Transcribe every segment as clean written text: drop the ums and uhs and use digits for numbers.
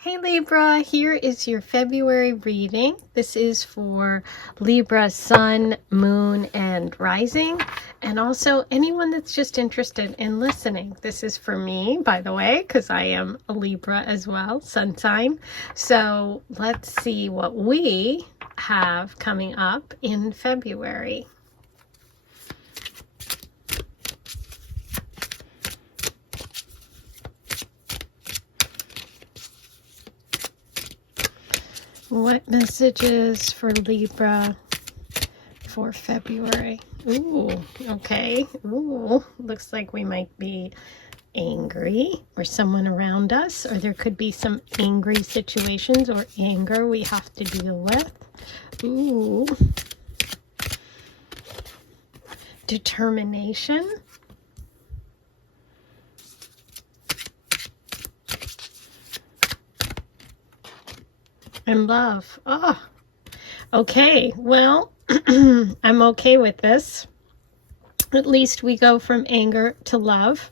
Hey Libra, here is your February reading. This is for Libra, Sun, Moon, and Rising, and also anyone that's just interested in listening. This is for me, by the way, because I am a Libra as well, Sun sign. So let's see what we have coming up in February. What messages for Libra for February? Ooh, okay. Ooh, looks like we might be angry or someone around us, or there could be some angry situations or anger we have to deal with. Ooh. Determination. And love. Oh, okay. Well, I'm okay with this. At least we go from anger to love.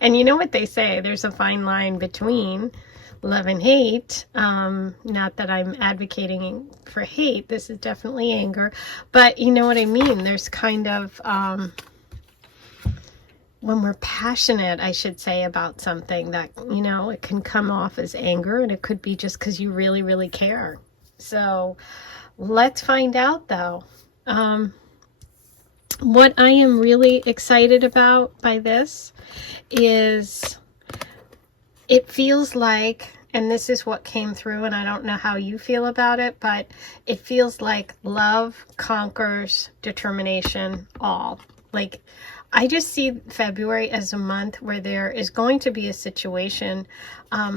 And you know what they say, there's a fine line between love and hate. Not that I'm advocating for hate. This is definitely anger. But you know what I mean? There's kind of... when we're passionate, I should say, about something that, you know, it can come off as anger, and it could be just because you really, really care. So let's find out, though. What I am really excited about by this is it feels like, and this is what came through, and I don't know how you feel about it, but it feels like love conquers determination all. Like, I just see February as a month where there is going to be a situation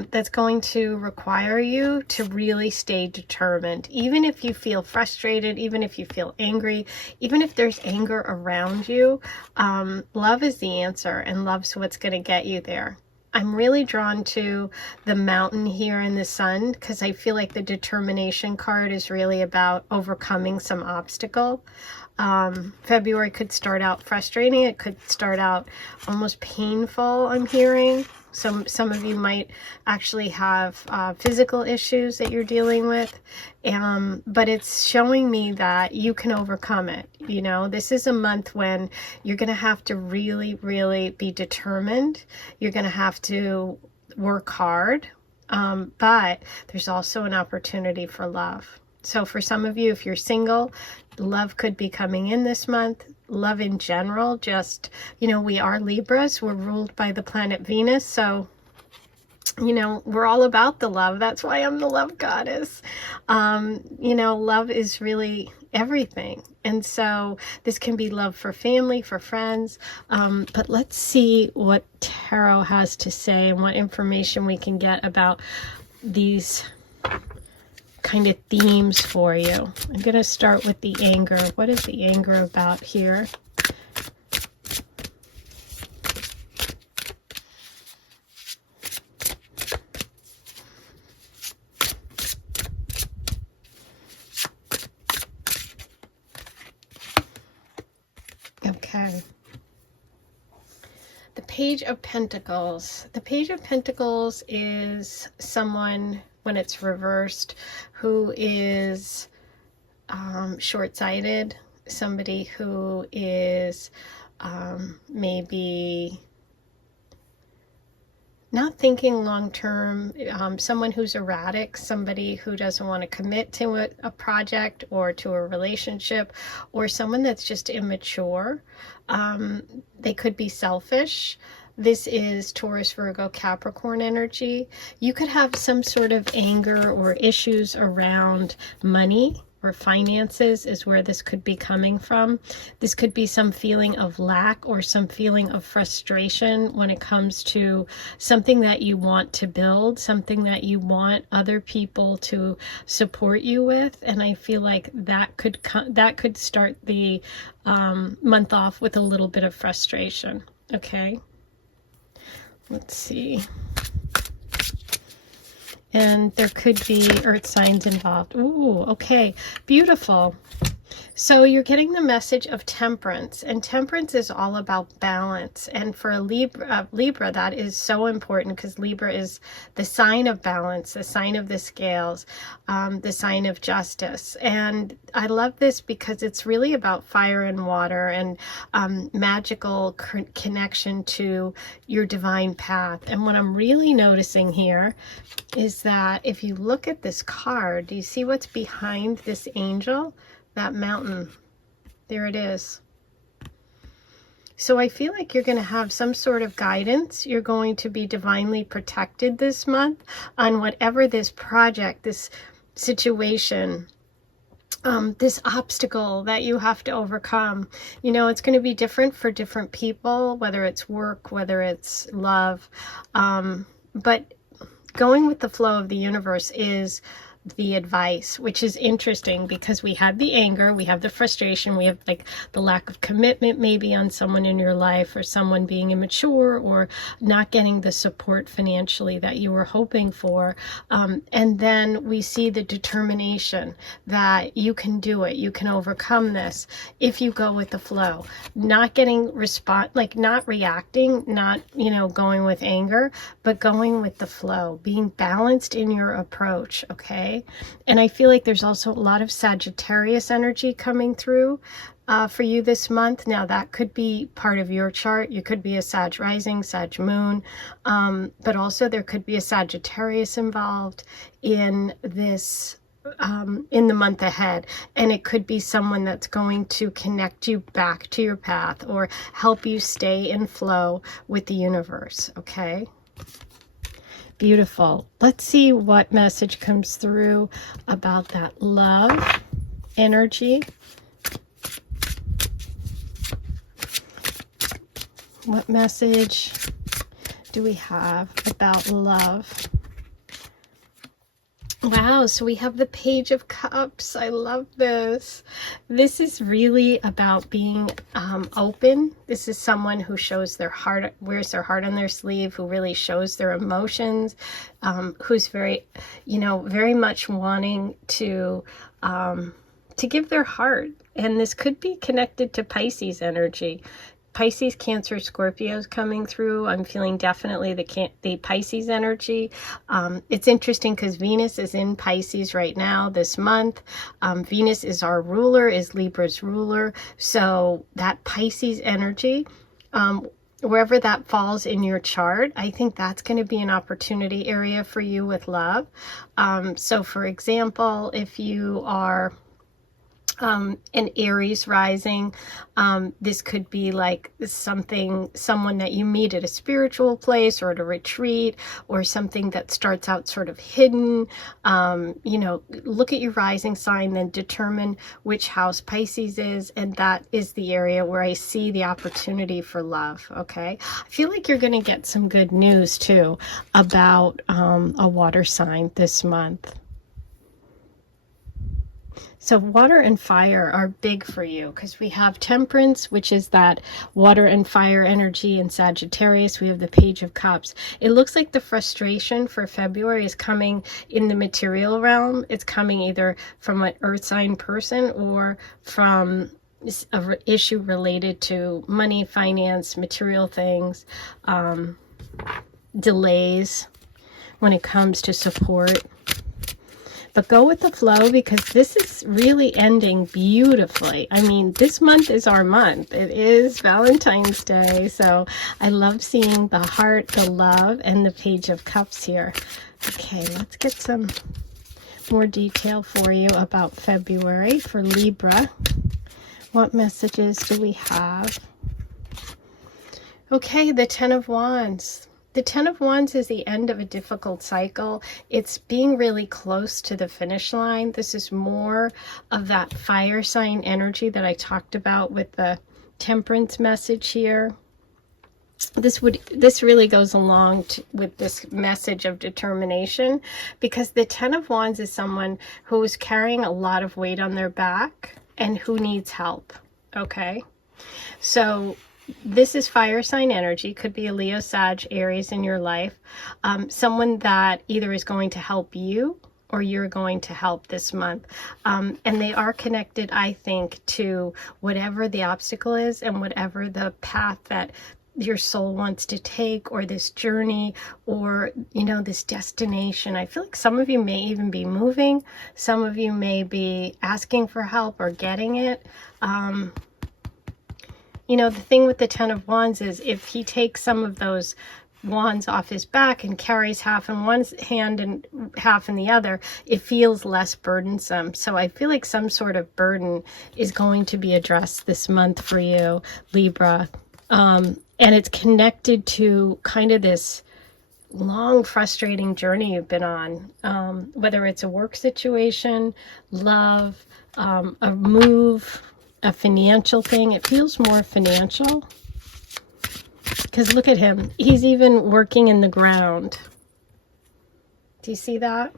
that's going to require you to really stay determined. Even if you feel frustrated, even if you feel angry, even if there's anger around you, love is the answer, and love's what's going to get you there. I'm really drawn to the mountain here in the sun because I feel like the determination card is really about overcoming some obstacle. February could start out frustrating. It could start out almost painful, I'm hearing. Some of you might actually have physical issues that you're dealing with. But it's showing me that you can overcome it. You know, this is a month when you're going to have to really, really be determined. You're going to have to work hard. But there's also an opportunity for love. So for some of you, if you're single, love could be coming in this month. Love in general, just, you know, we are Libras. We're ruled by the planet Venus. So, you know, we're all about the love. That's why I'm the love goddess. You know, love is really everything. And so this can be love for family, for friends. But let's see what tarot has to say and what information we can get about these kind of themes for you. I'm going to start with the anger. What is the anger about here? Okay. The Page of Pentacles. The Page of Pentacles is someone, when it's reversed, who is short-sighted, somebody who is maybe not thinking long-term, someone who's erratic, somebody who doesn't want to commit to a project or to a relationship, or someone that's just immature. They could be selfish. This is Taurus, Virgo, Capricorn energy. You could have some sort of anger or issues around money or finances is where this could be coming from. This could be some feeling of lack or some feeling of frustration when it comes to something that you want to build, something that you want other people to support you with. And I feel like that could start the month off with a little bit of frustration. Okay. Let's see. And there could be earth signs involved. Ooh, okay. Beautiful. So you're getting the message of temperance, and temperance is all about balance. And for a Libra, that is so important, because Libra is the sign of balance, the sign of the scales, the sign of justice. And I love this because it's really about fire and water, and magical connection to your divine path. And what I'm really noticing here is that if you look at this card, do you see what's behind this angel? That mountain, there it is. So I feel like you're going to have some sort of guidance. You're going to be divinely protected this month on whatever this project, this situation, this obstacle that you have to overcome. You know, it's going to be different for different people, whether it's work, whether it's love. But going with the flow of the universe is the advice, which is interesting because we have the anger, we have the frustration, we have like the lack of commitment maybe on someone in your life, or someone being immature or not getting the support financially that you were hoping for. And then we see the determination that you can do it, you can overcome this if you go with the flow, not getting like not reacting, not, you know, going with anger, but going with the flow, being balanced in your approach. Okay. And I feel like there's also a lot of Sagittarius energy coming through for you this month. Now that could be part of your chart. You could be a Sag rising, Sag moon, but also there could be a Sagittarius involved in this in the month ahead. And it could be someone that's going to connect you back to your path or help you stay in flow with the universe. Okay. Beautiful. Let's see what message comes through about that love energy. What message do we have about love? Wow, so we have the Page of Cups. I love this. This is really about being open. This is someone who shows their heart, wears their heart on their sleeve, who really shows their emotions, who's very, you know, very much wanting to give their heart. And this could be connected to Pisces energy. Pisces, Cancer, Scorpios coming through. I'm feeling definitely the Pisces energy. It's interesting because Venus is in Pisces right now this month. Venus is our ruler, is Libra's ruler. So that Pisces energy, wherever that falls in your chart, I think that's going to be an opportunity area for you with love. So for example, if you are an Aries rising, this could be like someone that you meet at a spiritual place or at a retreat, or something that starts out sort of hidden. You know, look at your rising sign, then determine which house Pisces is, and that is the area where I see the opportunity for love. Okay, I feel like you're going to get some good news too about a water sign this month. So water and fire are big for you because we have Temperance, which is that water and fire energy in Sagittarius. We have the Page of Cups. It looks like the frustration for February is coming in the material realm. It's coming either from an earth sign person or from an issue related to money, finance, material things, delays when it comes to support. But go with the flow because this is really ending beautifully. I mean, this month is our month. It is Valentine's Day. So I love seeing the heart, the love, and the Page of Cups here. Okay, let's get some more detail for you about February for Libra. What messages do we have? Okay, the Ten of Wands. The Ten of Wands is the end of a difficult cycle. It's being really close to the finish line. This is more of that fire sign energy that I talked about with the Temperance message here. This really goes along with this message of determination, because the Ten of Wands is someone who is carrying a lot of weight on their back and who needs help. Okay, so this is fire sign energy. Could be a Leo, Sag, Aries in your life. Someone that either is going to help you or you're going to help this month. And they are connected, I think, to whatever the obstacle is and whatever the path that your soul wants to take, or this journey, or, you know, this destination. I feel like some of you may even be moving. Some of you may be asking for help or getting it. You know, the thing with the Ten of Wands is if he takes some of those wands off his back and carries half in one hand and half in the other, it feels less burdensome. So I feel like some sort of burden is going to be addressed this month for you, Libra. And it's connected to kind of this long, frustrating journey you've been on, whether it's a work situation, love, a move, a financial thing. It feels more financial. Because look at him. He's even working in the ground. Do you see that?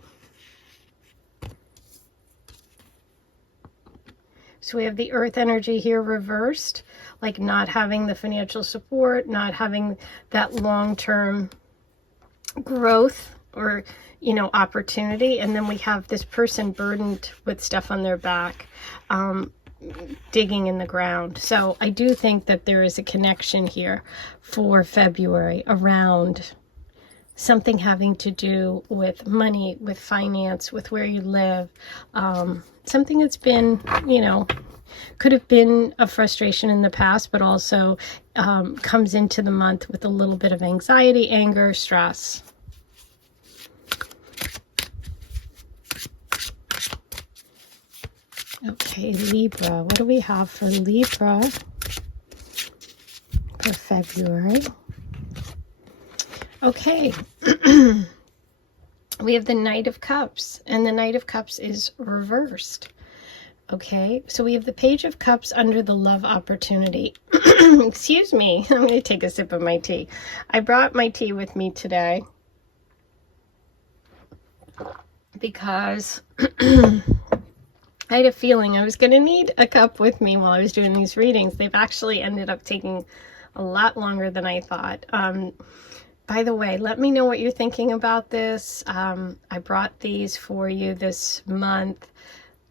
So we have the earth energy here reversed, like not having the financial support, not having that long-term growth or, you know, opportunity. And then we have this person burdened with stuff on their back, digging in the ground. So I do think that there is a connection here for February around something having to do with money, with finance, with where you live. Something that's been, you know, could have been a frustration in the past, but also comes into the month with a little bit of anxiety, anger, stress. Okay, Libra. What do we have for Libra for February? Okay. We have the Knight of Cups, and the Knight of Cups is reversed. Okay, so we have the Page of Cups under the love opportunity. Excuse me, I'm going to take a sip of my tea. I brought my tea with me today because I had a feeling I was going to need a cup with me while I was doing these readings. They've actually ended up taking a lot longer than I thought. By the way, let me know what you're thinking about this. I brought these for you this month,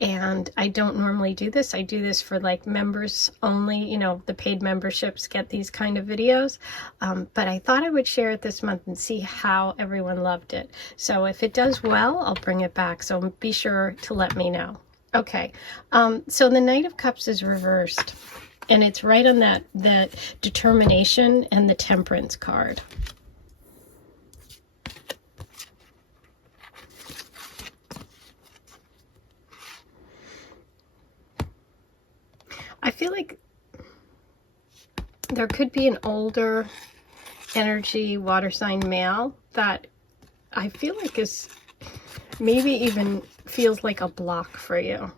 and I don't normally do this. I do this for like members only. You know, the paid memberships get these kind of videos. But I thought I would share it this month and see how everyone loved it. So if it does well, I'll bring it back. So be sure to let me know. Okay, so the Knight of Cups is reversed, and it's right on that determination and the Temperance card. I feel like there could be an older energy water sign male that I feel like is maybe even feels like a block for you.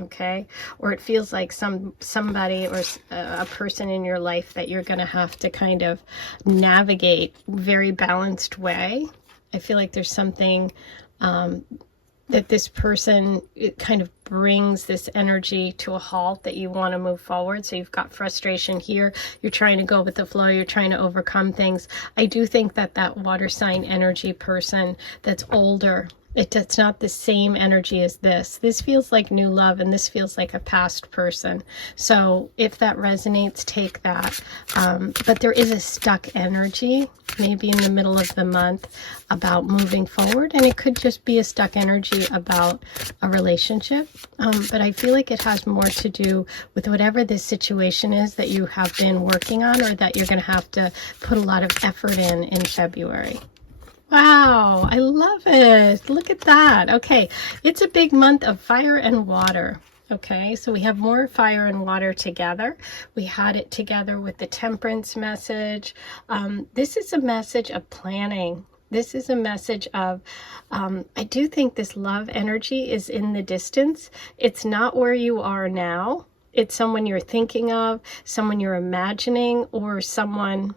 Okay, or it feels like somebody or a person in your life that you're going to have to kind of navigate very balanced way. I feel like there's something that this person, it kind of brings this energy to a halt that you want to move forward. So you've got frustration here. You're trying to go with the flow. You're trying to overcome things. I do think that that water sign energy person that's older, it's not the same energy as this. This feels like new love, and this feels like a past person. So if that resonates, take that. But there is a stuck energy, maybe in the middle of the month, about moving forward. And it could just be a stuck energy about a relationship. But I feel like it has more to do with whatever this situation is that you have been working on, or that you're going to have to put a lot of effort in February. Wow, I love it. Look at that. Okay, it's a big month of fire and water. Okay, so we have more fire and water together. We had it together with the Temperance message. This is a message of planning. This is a message of, I do think this love energy is in the distance. It's not where you are now. It's someone you're thinking of, someone you're imagining, or someone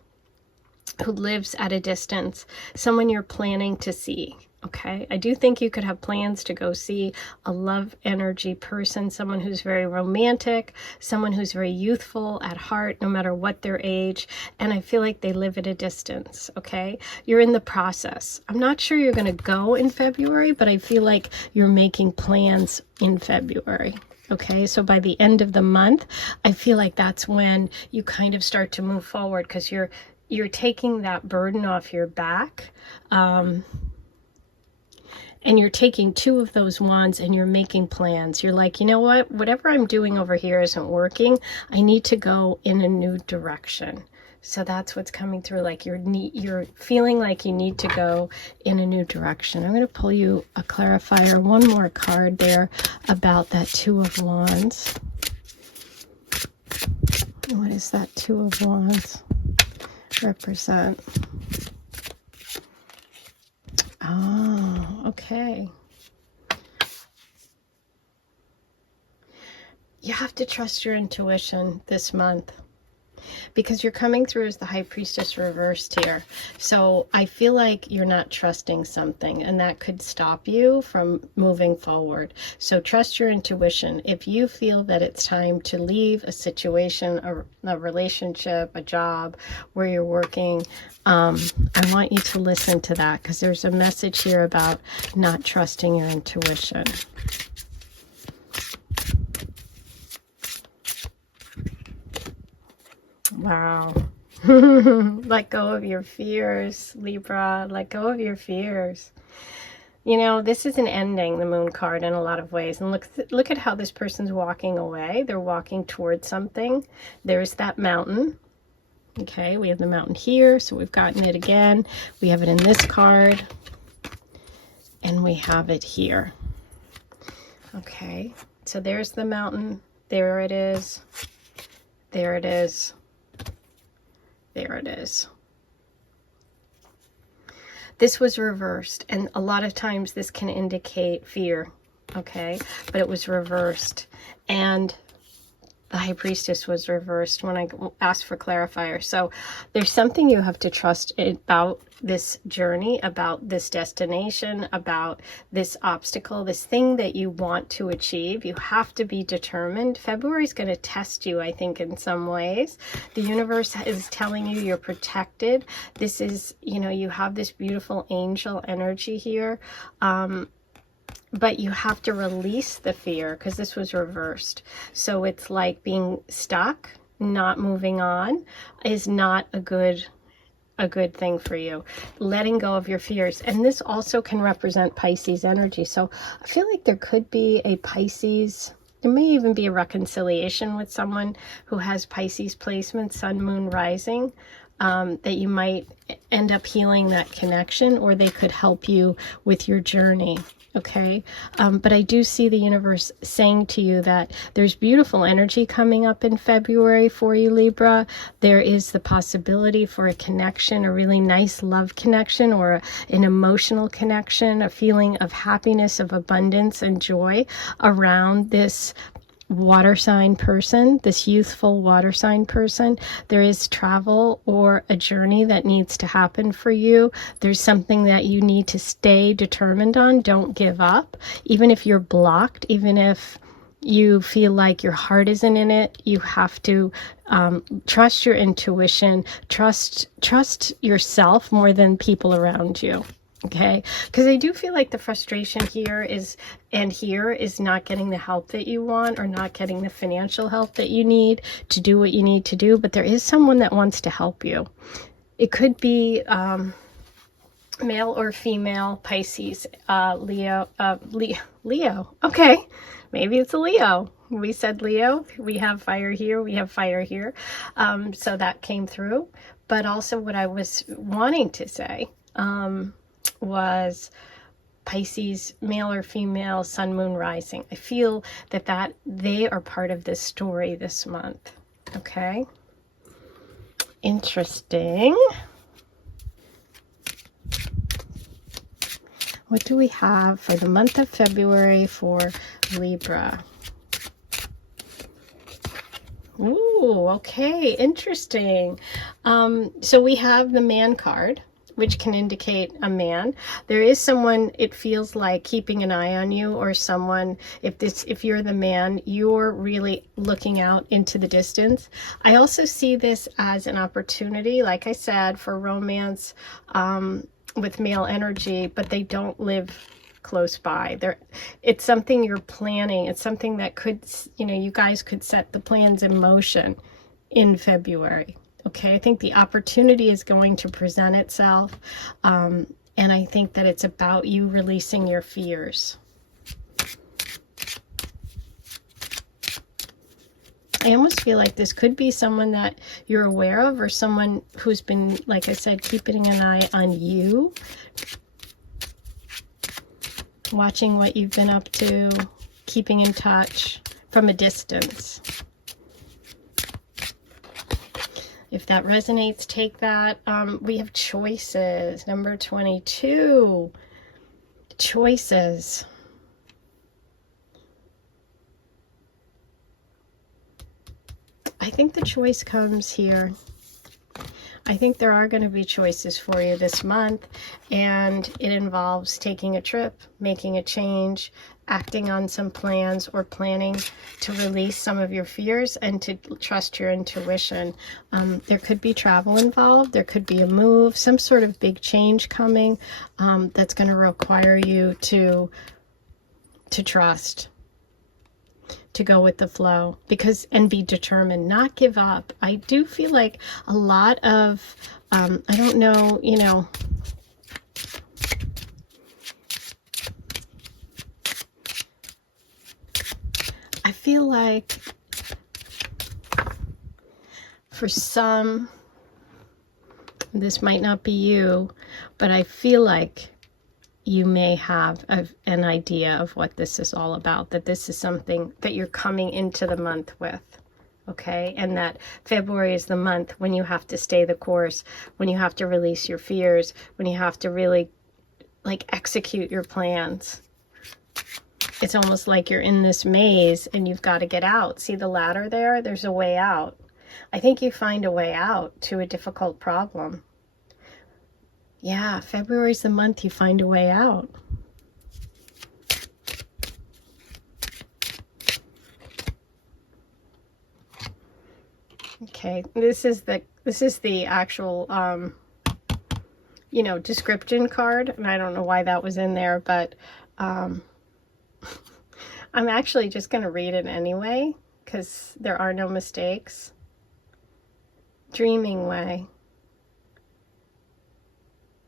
who lives at a distance, someone you're planning to see. Okay, I do think you could have plans to go see a love energy person, someone who's very romantic, someone who's very youthful at heart, no matter what their age. And I feel like they live at a distance. Okay, you're in the process. I'm not sure you're going to go in February, but I feel like you're making plans in February. Okay, so by the end of the month, I feel like that's when you kind of start to move forward, because you're taking that burden off your back. And you're taking 2 of those wands and you're making plans. You're like, you know what? Whatever I'm doing over here isn't working. I need to go in a new direction. So that's what's coming through. Like you're feeling like you need to go in a new direction. I'm going to pull you a clarifier, one more card there about that 2 of Wands. What is that 2 of Wands represent? Oh, okay. You have to trust your intuition this month, because you're coming through as the High Priestess reversed here. So I feel like you're not trusting something, and that could stop you from moving forward. So trust your intuition. If you feel that it's time to leave a situation, a relationship, a job where you're working, I want you to listen to that, because there's a message here about not trusting your intuition. Wow. Let go of your fears, Libra. Let go of your fears. You know, this is an ending, the Moon card, in a lot of ways. And look at how this person's walking away. They're walking towards something. There's that mountain. Okay, we have the mountain here, so we've gotten it again. We have it in this card, and we have it here. Okay, so there's the mountain. There it is. There it is. There it is. This was reversed, and a lot of times this can indicate fear, okay? But it was reversed, and the High Priestess was reversed when I asked for clarifier. So there's something you have to trust about this journey, about this destination, about this obstacle, this thing that you want to achieve. You have to be determined. February is going to test you, I think, in some ways. The universe is telling you you're protected. This is, you know, you have this beautiful angel energy here. But you have to release the fear, because this was reversed. So it's like being stuck, not moving on, is not a good thing for you. Letting go of your fears. And this also can represent Pisces energy. So I feel like there could be a Pisces, there may even be a reconciliation with someone who has Pisces placement, Sun, Moon, Rising. That you might end up healing that connection, or they could help you with your journey. Okay, but I do see the universe saying to you that there's beautiful energy coming up in February for you, Libra. There is the possibility for a connection, a really nice love connection, or an emotional connection, a feeling of happiness, of abundance and joy around this water sign person, this youthful water sign person. There is travel or a journey that needs to happen for you. There's something that you need to stay determined on. Don't give up. Even if you're blocked, even if you feel like your heart isn't in it, you have to trust your intuition, trust yourself more than people around you. Okay, because I do feel like the frustration here is not getting the help that you want, or not getting the financial help that you need to do what you need to do. But there is someone that wants to help you. It could be male or female, Pisces, Leo. Okay, maybe it's a Leo. We said Leo. We have fire here. We have fire here. So that came through. But also what I was wanting to say was Pisces, male or female, Sun, Moon, Rising. I feel that they are part of this story this month. Okay. Interesting. What do we have for the month of February for Libra? Ooh, okay, interesting. So we have the Man card. which can indicate a man. There is someone, it feels like, keeping an eye on you, or someone, if you're the man, you're really looking out into the distance. I also see this as an opportunity, like I said, for romance with male energy, but they don't live close by. It's something you're planning. It's something that could, you guys could set the plans in motion in February. Okay, I think the opportunity is going to present itself, and I think that it's about you releasing your fears. I almost feel like this could be someone that you're aware of, or someone who's been, like I said, keeping an eye on you, watching what you've been up to, keeping in touch from a distance. If that resonates, take that. We have choices. Number 22. Choices. I think the choice comes here. I think there are going to be choices for you this month, and it involves taking a trip, making a change, acting on some plans, or planning to release some of your fears and to trust your intuition. There could be travel involved. There could be a move, some sort of big change coming that's going to require you to trust, to go with the flow, and be determined, not give up. I do feel like a lot of, I don't know, I feel like for some, this might not be you, but I feel like you may have an idea of what this is all about, that this is something that you're coming into the month with, okay? And that February is the month when you have to stay the course, when you have to release your fears, when you have to really, execute your plans. It's almost like you're in this maze and you've got to get out. See the ladder there? There's a way out. I think you find a way out to a difficult problem. Yeah, February's the month you find a way out. Okay, this is the actual description card, and I don't know why that was in there, but I'm actually just going to read it anyway because there are no mistakes. Dreaming way.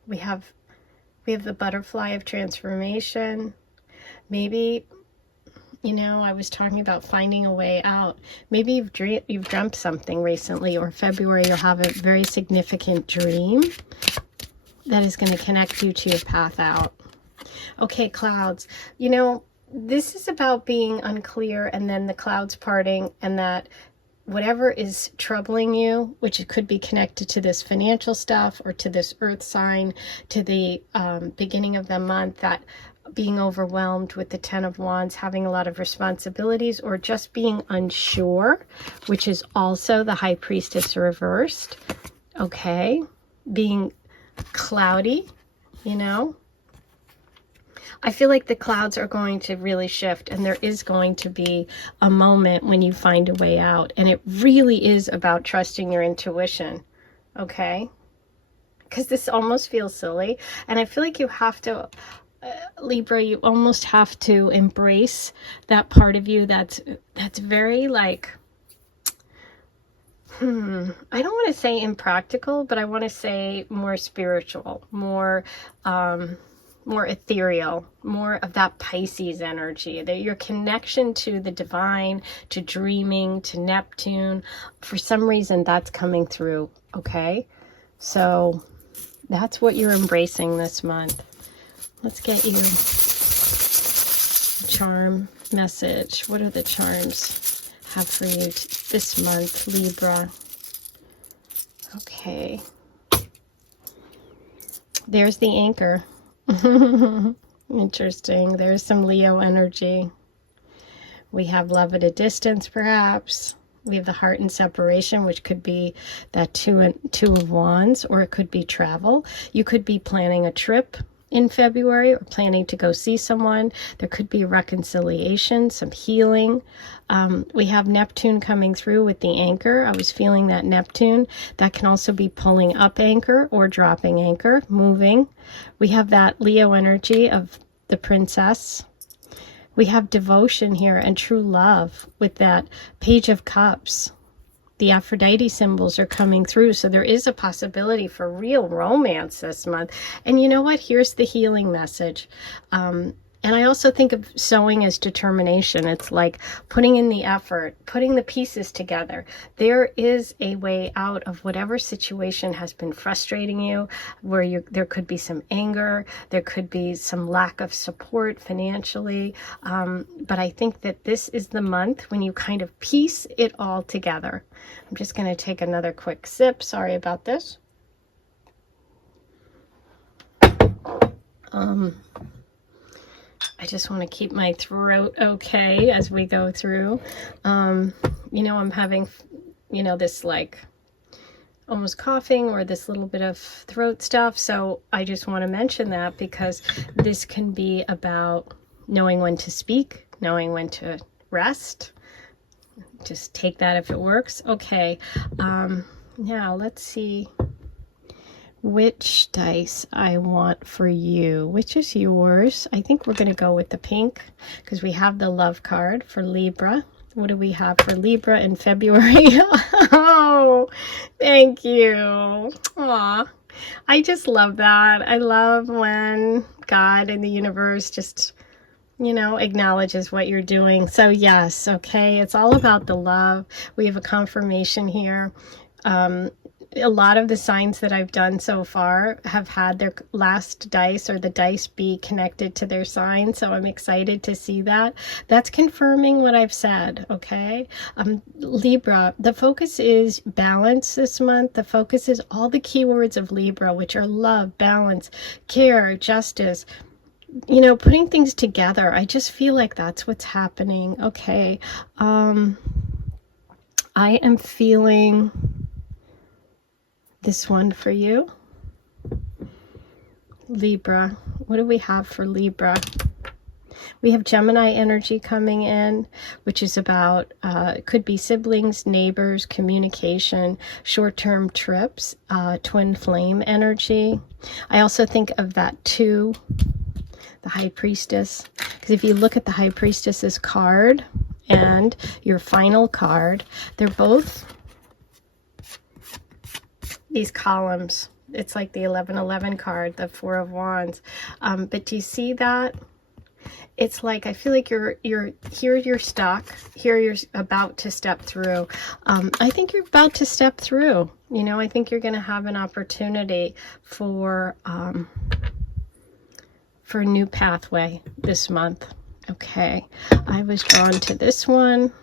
We have the butterfly of transformation. Maybe, I was talking about finding a way out. Maybe you've dreamt something recently, or February you'll have a very significant dream that is going to connect you to your path out. Okay, clouds. This is about being unclear, and then the clouds parting, and that whatever is troubling you, which it could be connected to this financial stuff or to this earth sign, to the beginning of the month, that being overwhelmed with the 10 of Wands, having a lot of responsibilities, or just being unsure, which is also the High Priestess reversed, okay? Being cloudy, I feel like the clouds are going to really shift, and there is going to be a moment when you find a way out, and it really is about trusting your intuition, okay? Because this almost feels silly, and I feel like you have to, Libra, you almost have to embrace that part of you that's very I don't want to say impractical, but I want to say more spiritual, more ethereal, more of that Pisces energy, that your connection to the divine, to dreaming, to Neptune, for some reason that's coming through, okay? So that's what you're embracing this month. Let's get you a charm message. What do the charms have for you this month, Libra? Okay. There's the anchor. Interesting. There's some Leo energy. We have love at a distance, perhaps. We have the Heart and Separation, which could be that two of Wands, or it could be travel. You could be planning a trip in February or planning to go see someone. There could be reconciliation, some healing. We have Neptune coming through with the anchor. I was feeling that Neptune. That can also be pulling up anchor or dropping anchor, moving. We have that Leo energy of the Princess. We have devotion here and true love with that Page of Cups. The Aphrodite symbols are coming through, so there is a possibility for real romance this month. And you know what? Here's the healing message. And I also think of sowing as determination. It's like putting in the effort, putting the pieces together. There is a way out of whatever situation has been frustrating you, where there could be some anger, there could be some lack of support financially. But I think that this is the month when you kind of piece it all together. I'm just going to take another quick sip. Sorry about this. I just want to keep my throat okay as we go through. You know, I'm having, you know, this like almost coughing or this little bit of throat stuff. So I just want to mention that because this can be about knowing when to speak, knowing when to rest. Just take that if it works. Okay. Now let's see which dice I want for you. Which is yours? I think we're going to go with the pink because we have the love card for Libra. What do we have for Libra in February? Oh, thank you. Aw, I just love that. I love when God and the universe just, you know, acknowledges what you're doing. So yes, okay, it's all about the love. We have a confirmation here. A lot of the signs that I've done so far have had their last dice or the dice be connected to their sign. So I'm excited to see that. That's confirming what I've said, okay? Libra, the focus is balance this month. The focus is all the keywords of Libra, which are love, balance, care, justice, you know, putting things together. I just feel like that's what's happening. Okay. I am feeling this one for you. Libra. What do we have for Libra? We have Gemini energy coming in, which is about, it could be siblings, neighbors, communication, short-term trips, twin flame energy. I also think of that too, the High Priestess, because if you look at the High Priestess's card and your final card, they're both these columns. It's like the 1111 card, the Four of Wands. But do you see that? It's like, I feel like you're here, you're stuck, here you're about to step through. I think you're about to step through. You know, I think you're going to have an opportunity for a new pathway this month. Okay, I was drawn to this one.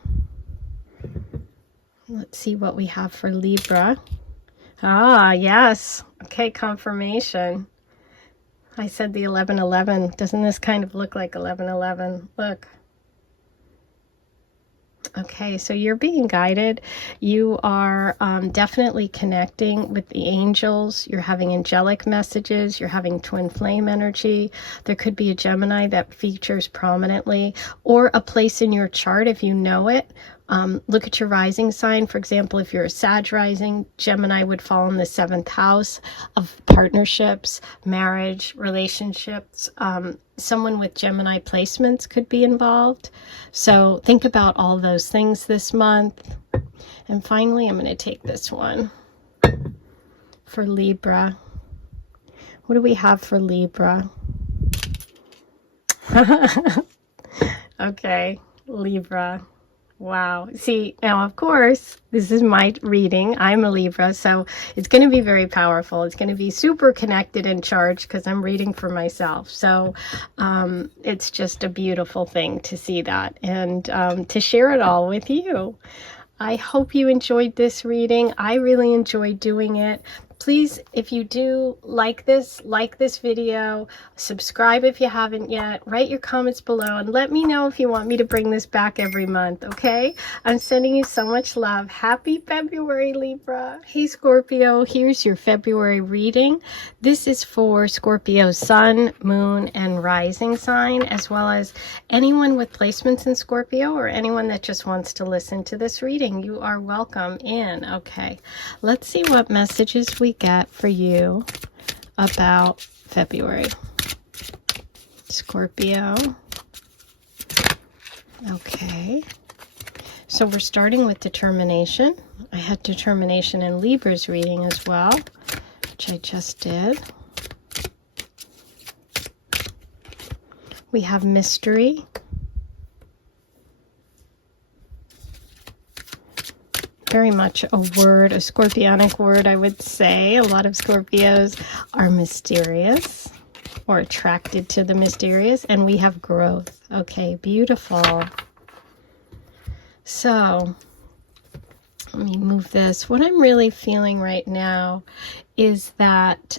Let's see what we have for Libra. Ah, yes. Okay, confirmation. I said the 1111. Doesn't this kind of look like 1111? Look. Okay, so you're being guided. You are definitely connecting with the angels. You're having angelic messages. You're having twin flame energy. There could be a Gemini that features prominently, or a place in your chart if you know it. Look at your rising sign. For example, if you're a Sag rising, Gemini would fall in the 7th house of partnerships, marriage, relationships. Someone with Gemini placements could be involved. So think about all those things this month. And finally, I'm going to take this one for Libra. What do we have for Libra? Okay, Libra. Wow. See, now, of course, this is my reading. I'm a Libra, so it's going to be very powerful. It's going to be super connected and charged because I'm reading for myself. So it's just a beautiful thing to see that and to share it all with you. I hope you enjoyed this reading. I really enjoyed doing it. Please, if you do like this video, subscribe if you haven't yet, write your comments below, and let me know if you want me to bring this back every month, okay? I'm sending you so much love. Happy February, Libra. Hey, Scorpio, here's your February reading. This is for Scorpio's sun, moon, and rising sign, as well as anyone with placements in Scorpio or anyone that just wants to listen to this reading. You are welcome in. Okay, let's see what messages we get for you about February. Scorpio. Okay, so we're starting with determination. I had determination in Libra's reading as well, which I just did. We have mystery. Very much a word, a scorpionic word, I would say. A lot of Scorpios are mysterious or attracted to the mysterious. And we have growth. Okay, beautiful. So, let me move this. What I'm really feeling right now is that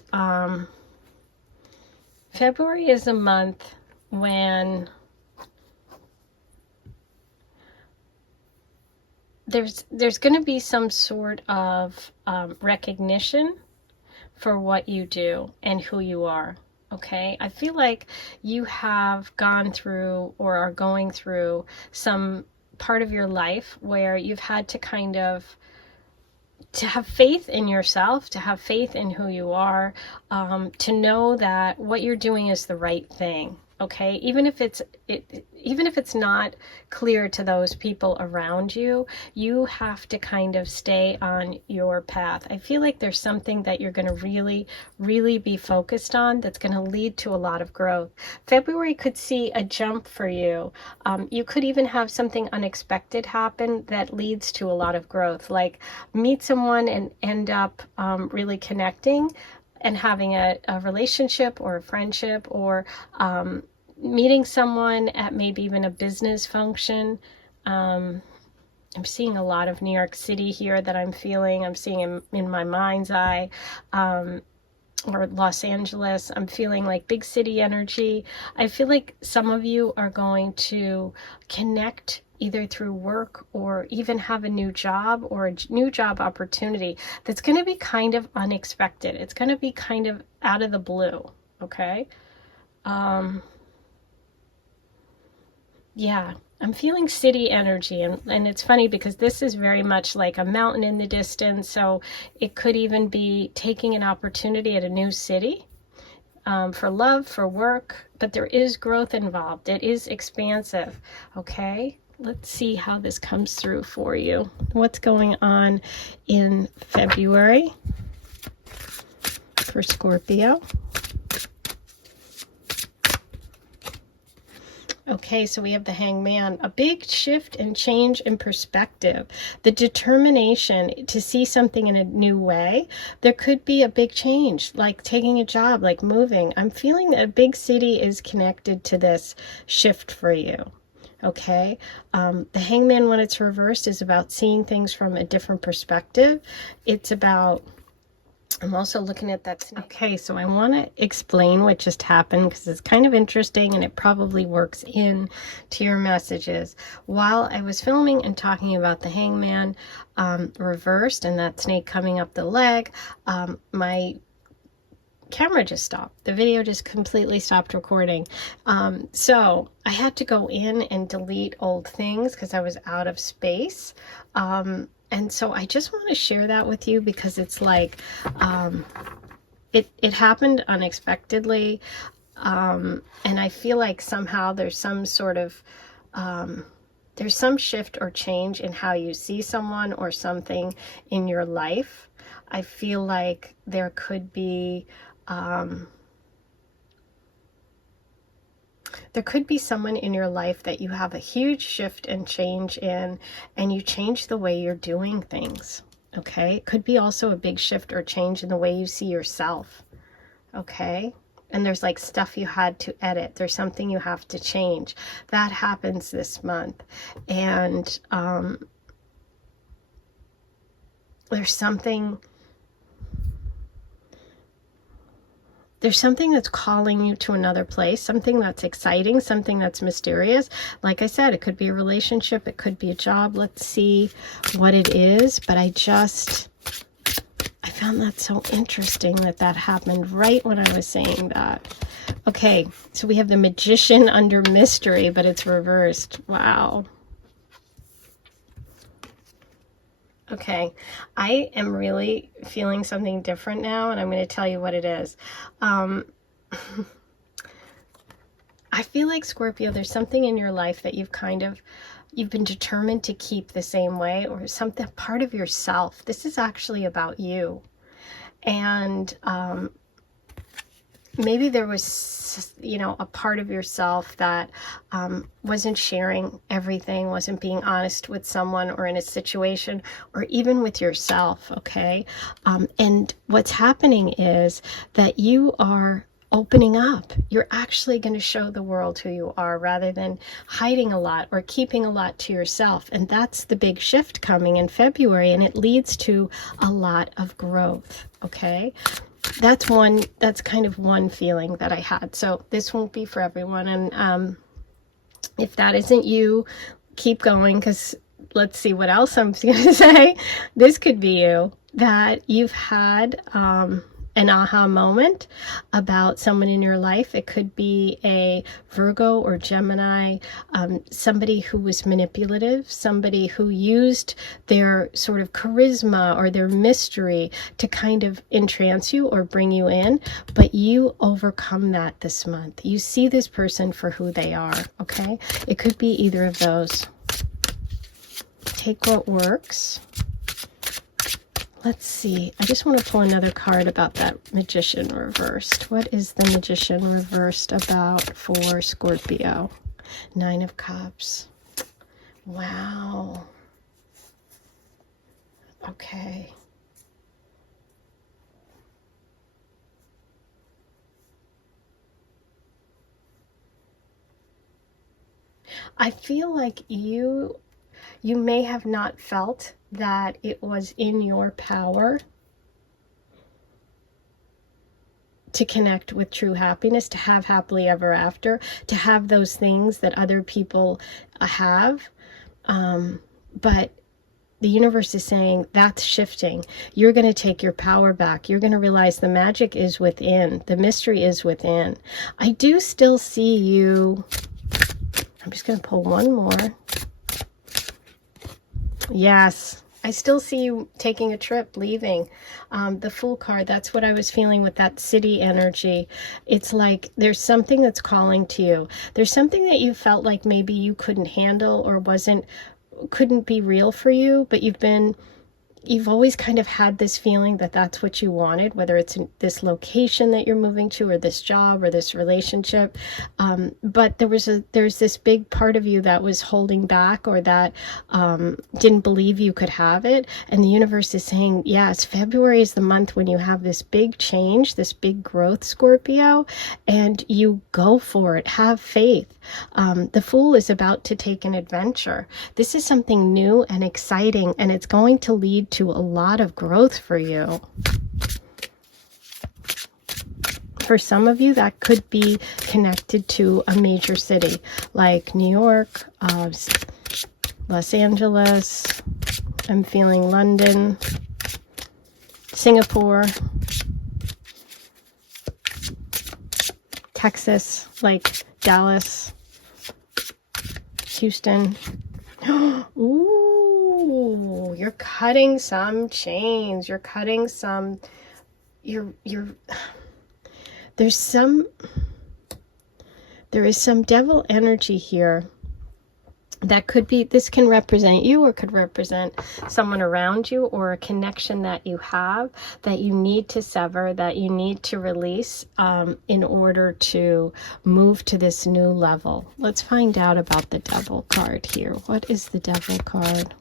February is a month when there's going to be some sort of recognition for what you do and who you are. Okay, I feel like you have gone through or are going through some part of your life where you've had to kind of to have faith in yourself, to have faith in who you are, to know that what you're doing is the right thing. Okay, even if it's not clear to those people around you, you have to kind of stay on your path. I feel like there's something that you're going to really be focused on that's going to lead to a lot of growth. February could see a jump for you. You could even have something unexpected happen that leads to a lot of growth, like meet someone and end up really connecting and having a relationship or a friendship, or meeting someone at maybe even a business function. I'm seeing a lot of New York City here that I'm feeling. I'm seeing in my mind's eye, or Los Angeles. I'm feeling like big city energy. I feel like some of you are going to connect either through work or even have a new job or a new job opportunity that's going to be kind of unexpected. It's going to be kind of out of the blue, okay? Yeah, I'm feeling city energy, and it's funny because this is very much like a mountain in the distance, so it could even be taking an opportunity at a new city, for love, for work, but there is growth involved. It is expansive, okay? Let's see how this comes through for you. What's going on in February for Scorpio? Okay, so we have the Hangman, a big shift and change in perspective, the determination to see something in a new way. There could be a big change, like taking a job, like moving. I'm feeling that a big city is connected to this shift for you. Okay, the Hangman, when it's reversed, is about seeing things from a different perspective. It's about, I'm also looking at that snake. Okay, so I want to explain what just happened because it's kind of interesting and it probably works in to your messages. While I was filming and talking about the Hangman reversed and that snake coming up the leg, my camera just stopped. The video just completely stopped recording. So I had to go in and delete old things because I was out of space. And so I just want to share that with you because it's like, it happened unexpectedly. And I feel like somehow there's some sort of, there's some shift or change in how you see someone or something in your life. I feel like there could be, someone in your life that you have a huge shift and change in, and you change the way you're doing things. Okay, it could be also a big shift or change in the way you see yourself. Okay, and there's like stuff you had to edit. There's something you have to change. That happens this month. And there's something there's something that's calling you to another place, something that's exciting, something that's mysterious. Like I said, it could be a relationship, it could be a job. Let's see what it is. But I found that so interesting that that happened right when I was saying that. Okay, so we have the Magician under mystery, but it's reversed. Wow. Okay, I am really feeling something different now, and I'm going to tell you what it is. I feel like, Scorpio, there's something in your life that you've been determined to keep the same way, or something, part of yourself. This is actually about you. And maybe there was, you know, a part of yourself that wasn't sharing everything, wasn't being honest with someone or in a situation, or even with yourself, okay? And what's happening is that you are opening up. You're actually going to show the world who you are, rather than hiding a lot or keeping a lot to yourself. And that's the big shift coming in February, and it leads to a lot of growth, okay? That's kind of one feeling that I had. So this won't be for everyone. And if that isn't you, keep going, because let's see what else I'm going to say. This could be you, that you've had an aha moment about someone in your life. It could be a Virgo or Gemini, somebody who was manipulative, somebody who used their sort of charisma or their mystery to kind of entrance you or bring you in, but you overcome that this month. You see this person for who they are, okay? It could be either of those. Take what works. Let's see. I just want to pull another card about that Magician reversed. What is the Magician reversed about for Scorpio? 9 of Cups. Wow. Okay. I feel like you may have not felt that it was in your power to connect with true happiness, to have happily ever after, to have those things that other people have. But the universe is saying that's shifting. You're going to take your power back. You're going to realize the magic is within. The mystery is within. I do still see you. I'm just going to pull one more. Yes, I still see you taking a trip, leaving. The Fool card, that's what I was feeling with that city energy. It's like there's something that's calling to you. There's something that you felt like maybe you couldn't handle or couldn't be real for you, but you've always kind of had this feeling that that's what you wanted, whether it's in this location that you're moving to, or this job, or this relationship. But there's this big part of you that was holding back, or that didn't believe you could have it. And the universe is saying, yes, February is the month when you have this big change, this big growth, Scorpio, and you go for it. Have faith. The Fool is about to take an adventure. This is something new and exciting, and it's going to lead to a lot of growth for you. For some of you, that could be connected to a major city like New York, Los Angeles. I'm feeling London, Singapore, Texas, like Dallas, Houston. Ooh, you're cutting some chains. You're cutting some, there is some devil energy here. That could be, this can represent you, or could represent someone around you, or a connection that you have that you need to sever, that you need to release in order to move to this new level. Let's find out about the Devil card here. What is the Devil card?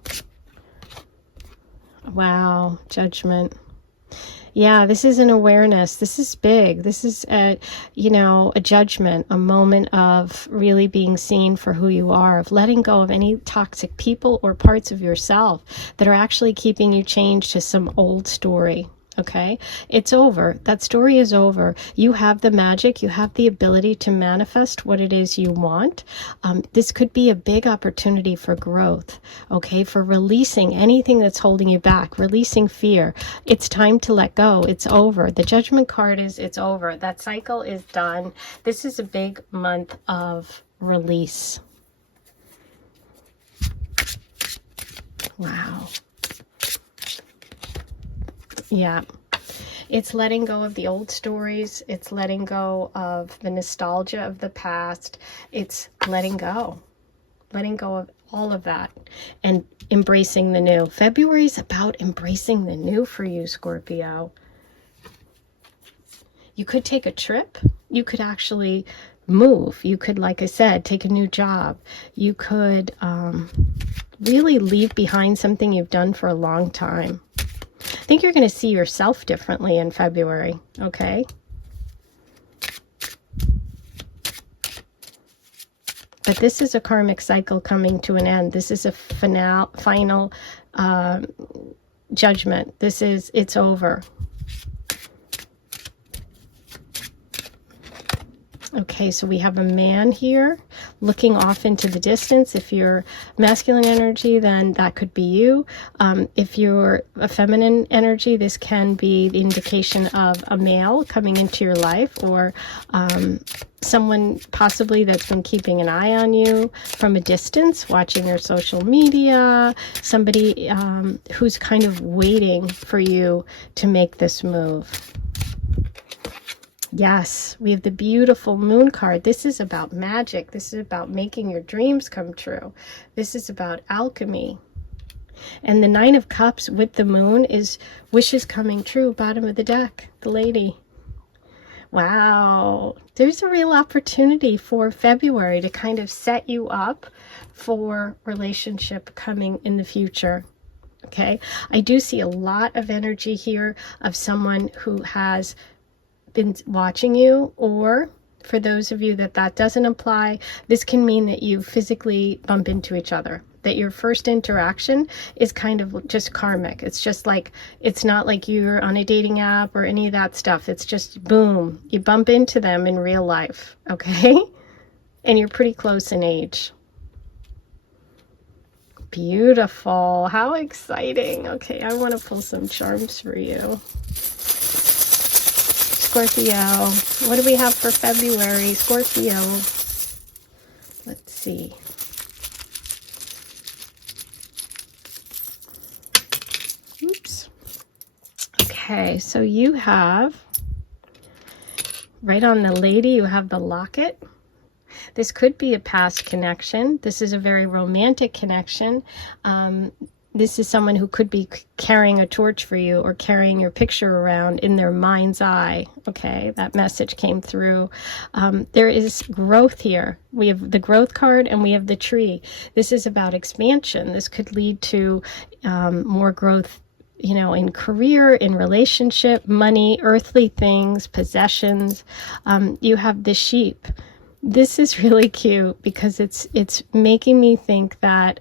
Wow, Judgment. Yeah, this is an awareness. This is big. This is a judgment, a moment of really being seen for who you are, of letting go of any toxic people or parts of yourself that are actually keeping you chained to some old story. Okay, it's over. That story is over. You have the magic. You have the ability to manifest what it is you want. This could be a big opportunity for growth, okay, for releasing anything that's holding you back, releasing fear. It's time to let go. It's over. The Judgment card is it's over. That cycle is done. This is a big month of release. Wow. Yeah. It's letting go of the old stories. It's letting go of the nostalgia of the past. It's letting go of all of that and embracing the new. February is about embracing the new for you, Scorpio. You could take a trip. You could actually move. You could, like I said, take a new job. You could really leave behind something you've done for a long time. I think you're going to see yourself differently in February, okay? But this is a karmic cycle coming to an end. This is a final judgment. It's over. Okay, so we have a man here looking off into the distance. If you're masculine energy, then that could be you. If you're a feminine energy, this can be the indication of a male coming into your life, or someone possibly that's been keeping an eye on you from a distance, watching their social media, somebody who's kind of waiting for you to make this move. Yes, we have the beautiful moon card. This is about magic. This is about making your dreams come true. This is about alchemy. And the Nine of Cups with the moon is wishes coming true, bottom of the deck, the lady. Wow, there's a real opportunity for February to kind of set you up for relationship coming in the future. Okay, I do see a lot of energy here of someone who has been watching you, or for those of you that doesn't apply, this can mean that you physically bump into each other, that your first interaction is kind of just karmic. It's just like, it's not like you're on a dating app or any of that stuff. It's just boom, you bump into them in real life, okay? And you're pretty close in age. Beautiful. How exciting. Okay, I want to pull some charms for you. Scorpio, what do we have for February? Scorpio, let's see. Oops. Okay, so you have, right on the lady, you have the locket. This could be a past connection. This is a very romantic connection. This is someone who could be carrying a torch for you or carrying your picture around in their mind's eye. Okay, that message came through. There is growth here. We have the growth card and we have the tree. This is about expansion. This could lead to more growth, you know, in career, in relationship, money, earthly things, possessions. You have the sheep. This is really cute because it's making me think that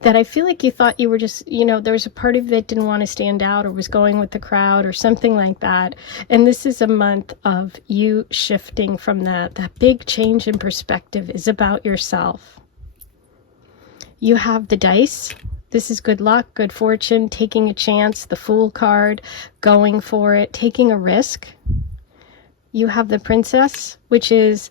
that I feel like you thought you were just, you know, there was a part of you that didn't want to stand out or was going with the crowd or something like that. And this is a month of you shifting from that. That big change in perspective is about yourself. You have the dice. This is good luck, good fortune, taking a chance, the Fool card, going for it, taking a risk. You have the Princess, which is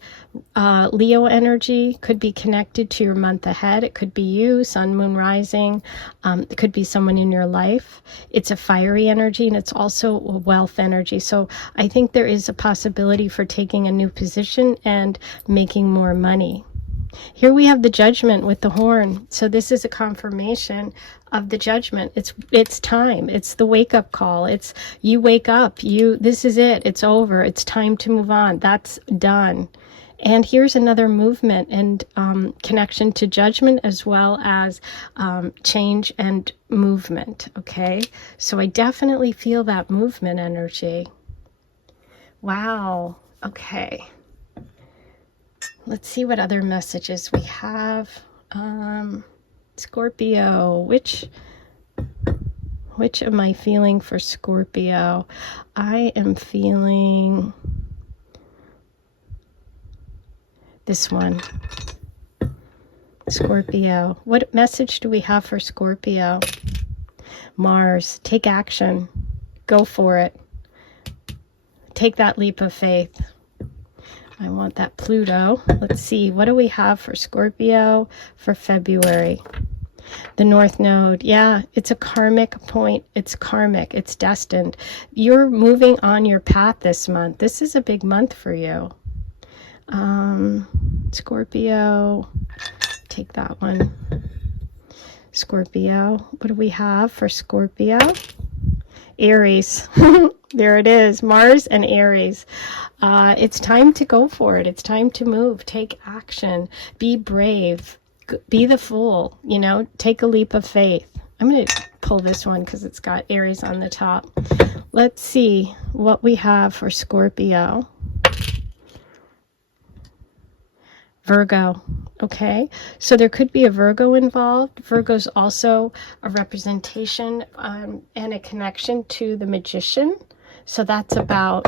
Leo energy, could be connected to your month ahead. It could be you, sun, moon, rising. It could be someone in your life. It's a fiery energy, and it's also a wealth energy. So I think there is a possibility for taking a new position and making more money. Here we have the Judgment with the horn. So this is a confirmation of the Judgment. It's time. It's the wake-up call. It's you wake up. This is it. It's over. It's time to move on. That's done. And here's another movement and connection to Judgment as well as change and movement. Okay, so I definitely feel that movement energy. Wow. Okay. Let's see what other messages we have. Scorpio, which am I feeling for Scorpio? I am feeling this one. Scorpio. What message do we have for Scorpio? Mars. Take action. Go for it. Take that leap of faith. I want that Pluto. Let's see. What do we have for Scorpio for February? The North Node. Yeah, it's a karmic point. It's karmic. It's destined. You're moving on your path this month. This is a big month for you. Scorpio. Take that one. Scorpio. What do we have for Scorpio? Aries. There it is. Mars and Aries. It's time to go for it. It's time to move. Take action. Be brave. Be the fool. You know, take a leap of faith. I'm going to pull this one because it's got Aries on the top. Let's see what we have for Scorpio. Virgo. Okay, so there could be a Virgo involved. Virgo's also a representation and a connection to the magician. So that's about,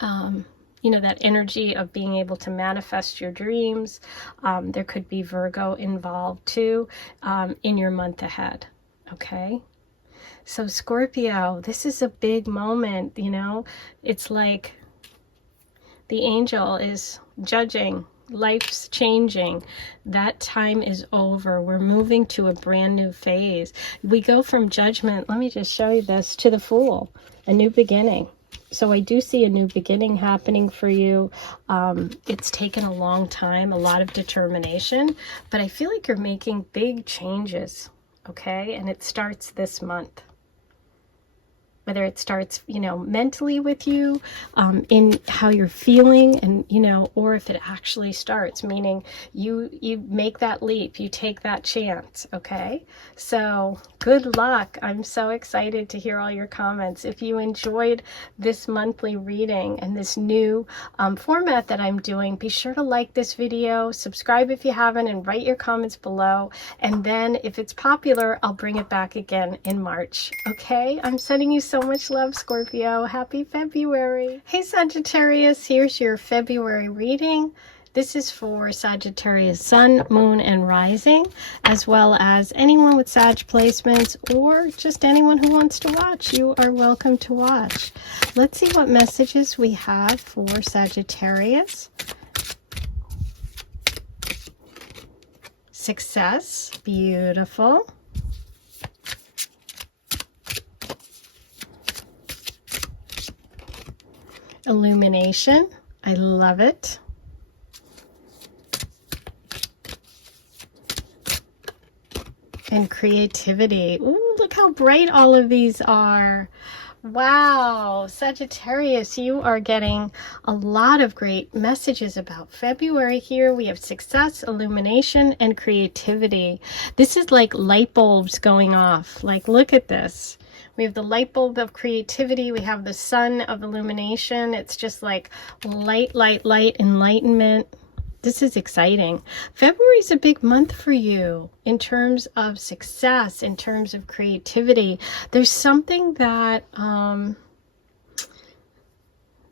you know, that energy of being able to manifest your dreams. There could be Virgo involved too in your month ahead. Okay, so Scorpio, this is a big moment, you know. It's like the angel is judging. Life's changing. That time is over. We're moving to a brand new phase. We go from judgment, let me just show you this, to the Fool, a new beginning. So I do see a new beginning happening for you. It's taken a long time, a lot of determination, but I feel like you're making big changes, okay? And it starts this month. Whether it starts, you know, mentally with you, in how you're feeling, and, you know, or if it actually starts, meaning you make that leap, you take that chance, okay? So good luck. I'm so excited to hear all your comments. If you enjoyed this monthly reading and this new format that I'm doing, be sure to like this video, subscribe if you haven't, and write your comments below. And then if it's popular, I'll bring it back again in March, okay? I'm sending you so much love, Scorpio. Happy February. Hey, Sagittarius, here's your February reading. This is for Sagittarius Sun, Moon, and Rising, as well as anyone with Sag placements or just anyone who wants to watch. You are welcome to watch. Let's see what messages we have for Sagittarius. Success. Beautiful. Illumination. I love it. And creativity. Ooh, look how bright all of these are. Wow, Sagittarius, you are getting a lot of great messages about February here. We have success, illumination, and creativity. This is like light bulbs going off. Like, look at this. We have the light bulb of creativity. We have the sun of illumination. It's just like light, light, light, enlightenment. This is exciting. February is a big month for you in terms of success, in terms of creativity. There's something that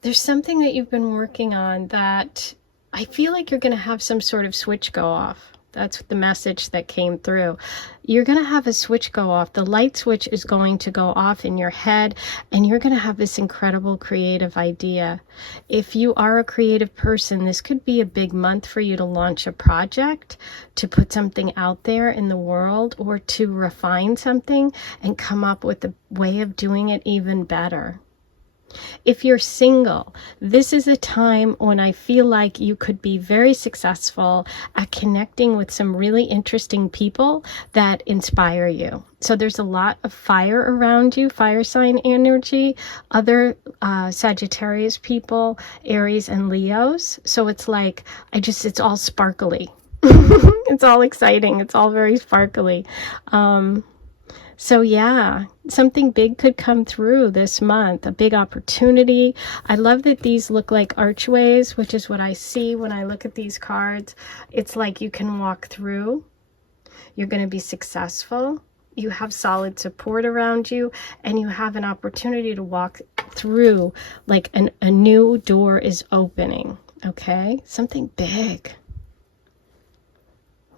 you've been working on that I feel like you're going to have some sort of switch go off. That's the message that came through. You're going to have a switch go off. The light switch is going to go off in your head, and you're going to have this incredible creative idea. If you are a creative person, this could be a big month for you to launch a project, to put something out there in the world, or to refine something and come up with a way of doing it even better. If you're single, this is a time when I feel like you could be very successful at connecting with some really interesting people that inspire you. So there's a lot of fire around you, fire sign energy, other Sagittarius people, Aries and Leos. So it's like, it's all sparkly. It's all exciting. It's all very sparkly. So yeah, something big could come through this month, a big opportunity. I love that these look like archways, which is what I see when I look at these cards. It's like you can walk through. You're going to be successful. You have solid support around you, and you have an opportunity to walk through, like a new door is opening, okay? Something big.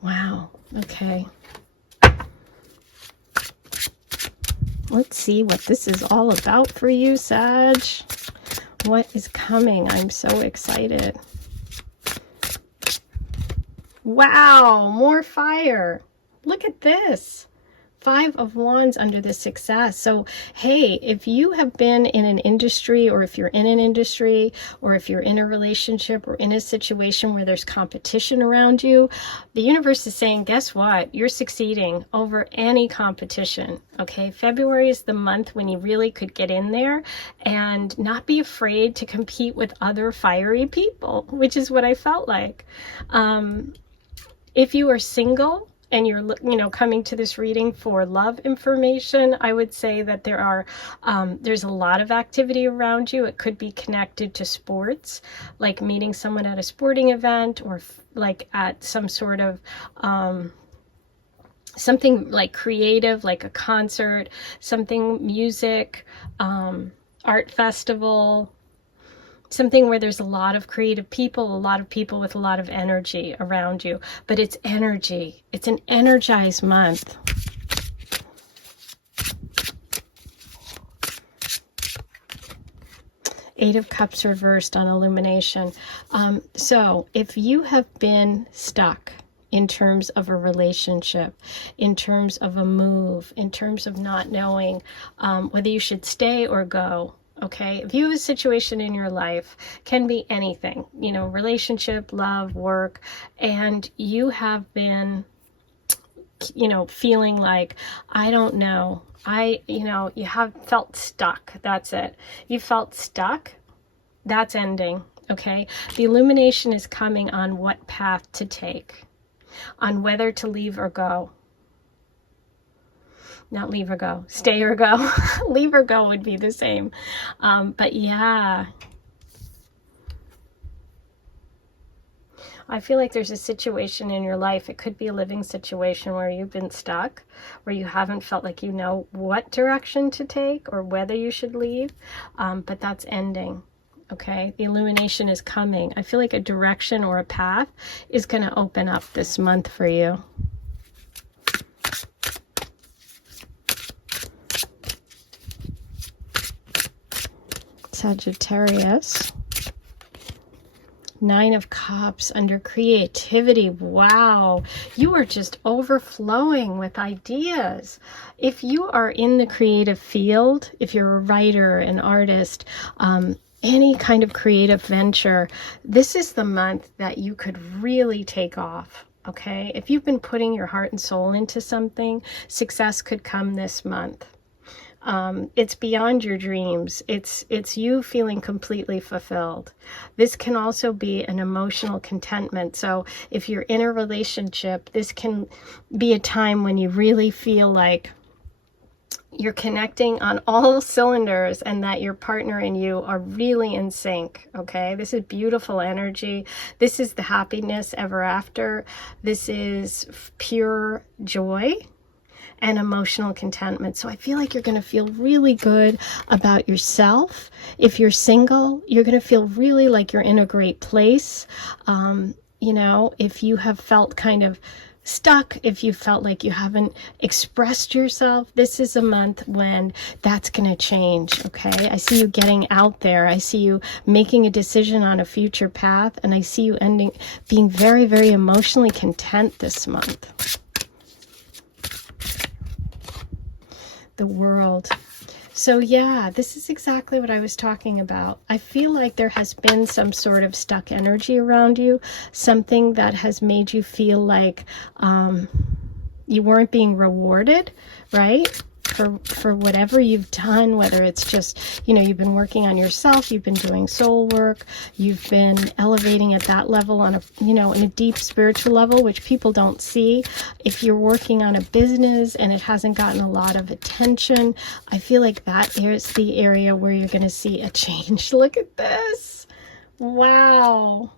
Wow, okay. Let's see what this is all about for you, Sag. What is coming? I'm so excited. Wow, more fire. Look at this. 5 of Wands under the success. So, hey, if you have been in an industry, or if you're in an industry, or if you're in a relationship or in a situation where there's competition around you, the universe is saying, guess what? You're succeeding over any competition, okay? February is the month when you really could get in there and not be afraid to compete with other fiery people, which is what I felt like. If you are single, and you're, coming to this reading for love information, I would say that there's a lot of activity around you. It could be connected to sports, like meeting someone at a sporting event, or like at some sort of something like creative, like a concert, something music, art festival, something where there's a lot of creative people, a lot of people with a lot of energy around you. But it's energy. It's an energized month. Eight of Cups reversed on illumination. So if you have been stuck in terms of a relationship, in terms of a move, in terms of not knowing whether you should stay or go, okay, if you have a situation in your life, can be anything, relationship, love, work, and you have been, feeling like, I don't know, you have felt stuck. That's it. You felt stuck. That's ending. Okay. The illumination is coming on what path to take, on whether to leave or go. Not leave or go, stay or go. Leave or go would be the same. But yeah, I feel like there's a situation in your life. It could be a living situation where you've been stuck, where you haven't felt like you know what direction to take or whether you should leave. But that's ending. Okay, the illumination is coming. I feel like a direction or a path is going to open up this month for you. Sagittarius. 9 of Cups under creativity. Wow, you are just overflowing with ideas. If you are in the creative field, if you're a writer, an artist, any kind of creative venture, this is the month that you could really take off. Okay, if you've been putting your heart and soul into something, success could come this month. It's beyond your dreams. It's you feeling completely fulfilled. This can also be an emotional contentment. So if you're in a relationship, this can be a time when you really feel like you're connecting on all cylinders and that your partner and you are really in sync. Okay, this is beautiful energy. This is the happiness ever after. This is pure joy and emotional contentment. So I feel like you're going to feel really good about yourself. If you're single, you're going to feel really like you're in a great place. If you have felt kind of stuck, if you felt like you haven't expressed yourself, this is a month when that's going to change. Okay, I see you getting out there. I see you making a decision on a future path, and I see you being very, very emotionally content this month. The World. So yeah, this is exactly what I was talking about. I feel like there has been some sort of stuck energy around you, something that has made you feel like you weren't being rewarded, right? For whatever you've done, whether it's just, you've been working on yourself, you've been doing soul work, you've been elevating at that level on a, in a deep spiritual level, which people don't see. If you're working on a business and it hasn't gotten a lot of attention, I feel like that is the area where you're going to see a change. Look at this. Wow.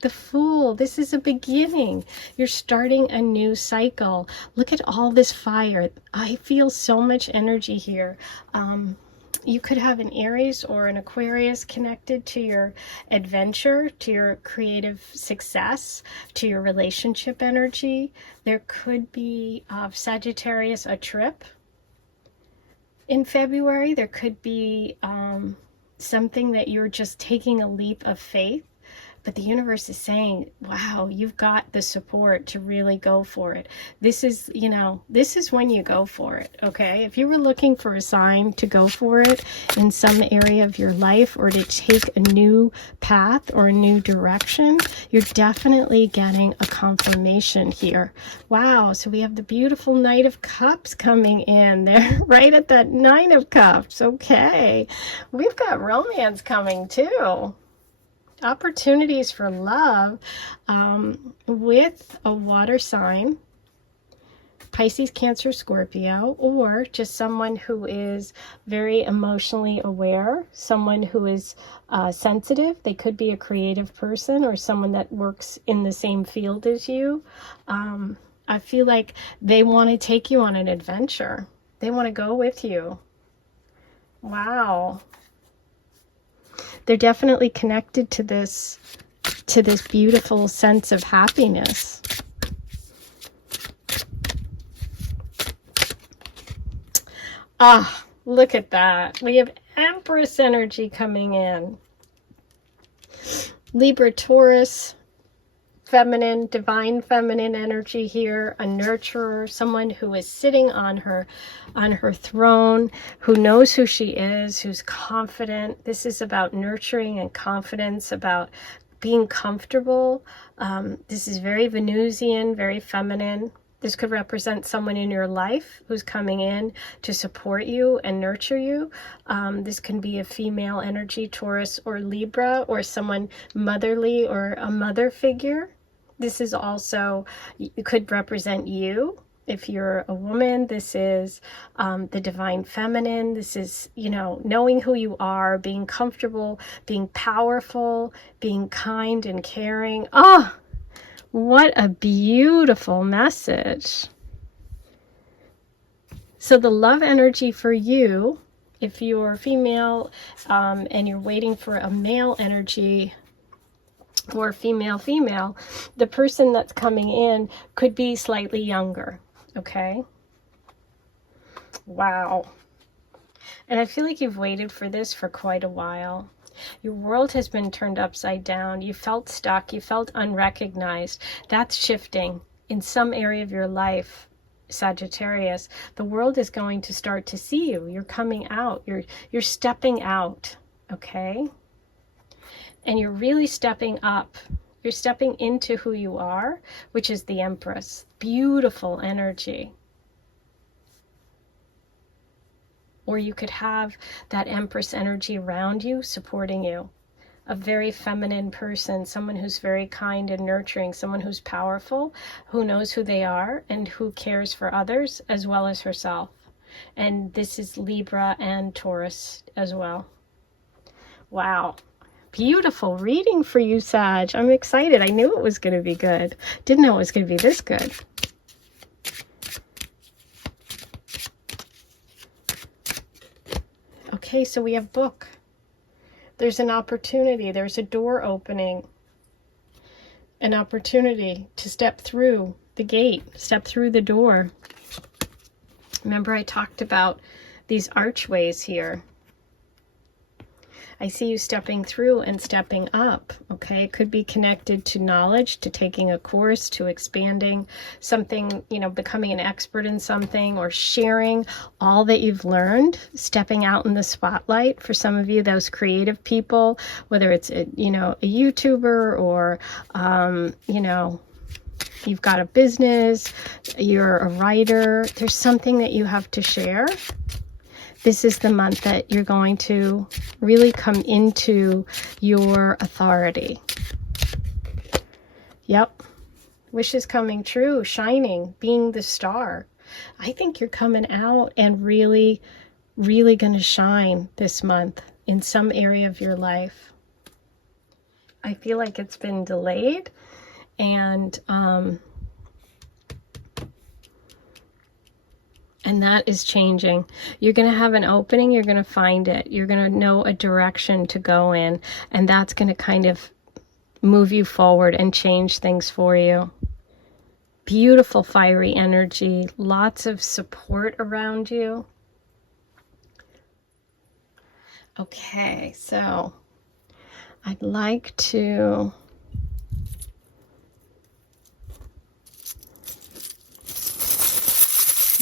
The Fool. This is a beginning. You're starting a new cycle. Look at all this fire. I feel so much energy here. You could have an Aries or an Aquarius connected to your adventure, to your creative success, to your relationship energy. There could be Sagittarius, a trip in February. There could be something that you're just taking a leap of faith. But the universe is saying, wow, you've got the support to really go for it. This is, you know, this is when you go for it, okay? If you were looking for a sign to go for it in some area of your life, or to take a new path or a new direction, you're definitely getting a confirmation here. Wow, so we have the beautiful Knight of Cups coming in. They're right at that Nine of Cups. Okay, we've got romance coming too. Opportunities for love with a water sign, Pisces, Cancer, Scorpio, or just someone who is very emotionally aware, someone who is sensitive. They could be a creative person or someone that works in the same field as you. I feel like they want to take you on an adventure. They want to go with you. Wow. They're definitely connected to this beautiful sense of happiness. Ah, look at that. We have Empress energy coming in. Libra, Taurus, feminine, divine feminine energy here, a nurturer, someone who is sitting on her throne, who knows who she is, who's confident. This is about nurturing and confidence, about being comfortable. This is very Venusian, very feminine. This could represent someone in your life who's coming in to support you and nurture you. This can be a female energy, Taurus or Libra, or someone motherly or a mother figure. This is also, it could represent you. If you're a woman, this is the divine feminine. This is, you know, knowing who you are, being comfortable, being powerful, being kind and caring. Oh, what a beautiful message. So the love energy for you, if you're female and you're waiting for a male energy, or female, the person that's coming in could be slightly younger, okay? Wow. And I feel like you've waited for this for quite a while. Your world has been turned upside down. You felt stuck. You felt unrecognized. That's shifting in some area of your life, Sagittarius. The world is going to start to see you. You're coming out. You're stepping out, okay? And you're really stepping up. You're stepping into who you are, which is the Empress. Beautiful energy. Or you could have that Empress energy around you, supporting you. A very feminine person, someone who's very kind and nurturing, someone who's powerful, who knows who they are, and who cares for others as well as herself. And this is Libra and Taurus as well. Wow. Beautiful reading for you, Sag. I'm excited. I knew it was going to be good. Didn't know it was going to be this good. Okay, so we have book. There's an opportunity. There's a door opening. An opportunity to step through the gate, step through the door. Remember I talked about these archways here. I see you stepping through and stepping up, okay? It could be connected to knowledge, to taking a course, to expanding something, you know, becoming an expert in something, or sharing all that you've learned, stepping out in the spotlight. For some of you, those creative people, whether it's, you know, a YouTuber or, you know, you've got a business, you're a writer, there's something that you have to share. This is the month that you're going to really come into your authority. Yep. Wishes coming true, shining, being the star. I think you're coming out and really, really going to shine this month in some area of your life. I feel like it's been delayed, and that is changing. You're going to have an opening. You're going to find it. You're going to know a direction to go in, and that's going to kind of move you forward and change things for you. Beautiful fiery energy, lots of support around you. Okay, so I'd like to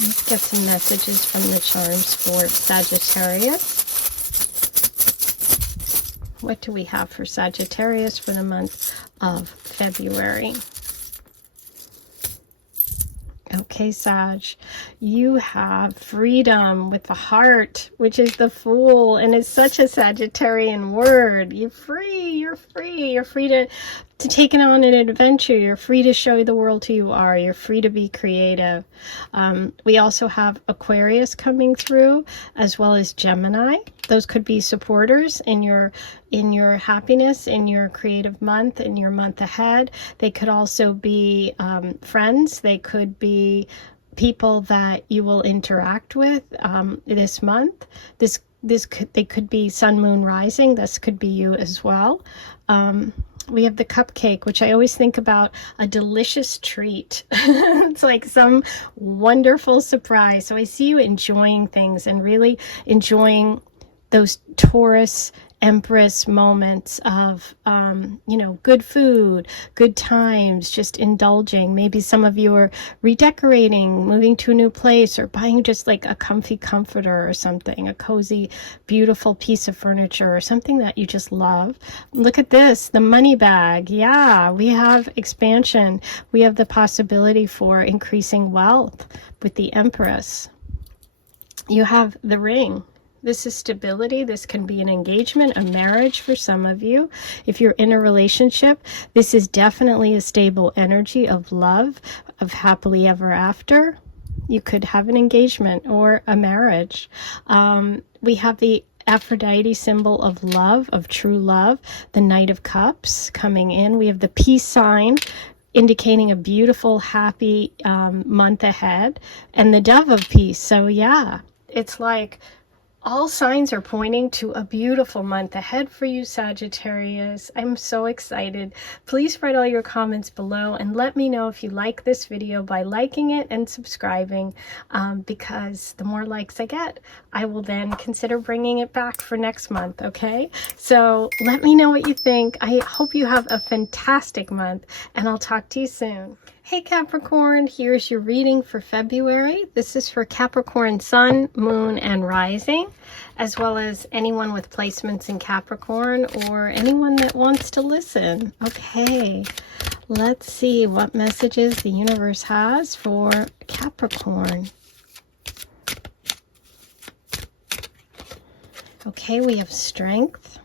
let's get some messages from the charms for Sagittarius. What do we have for Sagittarius for the month of February? Okay, Sag, you have freedom with the heart, which is the Fool, and it's such a Sagittarian word. You're free, you're free, you're free to take it on an adventure. You're free to show the world who you are. You're free to be creative. We also have Aquarius coming through, as well as Gemini. Those could be supporters in your happiness, in your creative month, in your month ahead. They could also be friends. They could be people that you will interact with this month. They could be sun, moon, rising. This could be you as well. We have the cupcake, which I always think about a delicious treat. It's like some wonderful surprise. So I see you enjoying things and really enjoying those Taurus Empress moments of, good food, good times, just indulging. Maybe some of you are redecorating, moving to a new place, or buying just like a comfy comforter or something, a cozy, beautiful piece of furniture or something that you just love. Look at this, the money bag. Yeah, we have expansion. We have the possibility for increasing wealth with the Empress. You have the ring. This is stability. This can be an engagement, a marriage for some of you. If you're in a relationship, this is definitely a stable energy of love, of happily ever after. You could have an engagement or a marriage. We have the Aphrodite symbol of love, of true love, the Knight of Cups coming in. We have the peace sign, indicating a beautiful, happy month ahead, and the Dove of Peace. So yeah, it's like all signs are pointing to a beautiful month ahead for you, Sagittarius. I'm so excited. Please write all your comments below and let me know if you like this video by liking it and subscribing, because the more likes I get, I will then consider bringing it back for next month, okay? So let me know what you think. I hope you have a fantastic month, and I'll talk to you soon. Hey Capricorn, here's your reading for February. This is for Capricorn Sun, Moon, and Rising, as well as anyone with placements in Capricorn or anyone that wants to listen. Okay, let's see what messages the universe has for Capricorn. Okay, we have strength.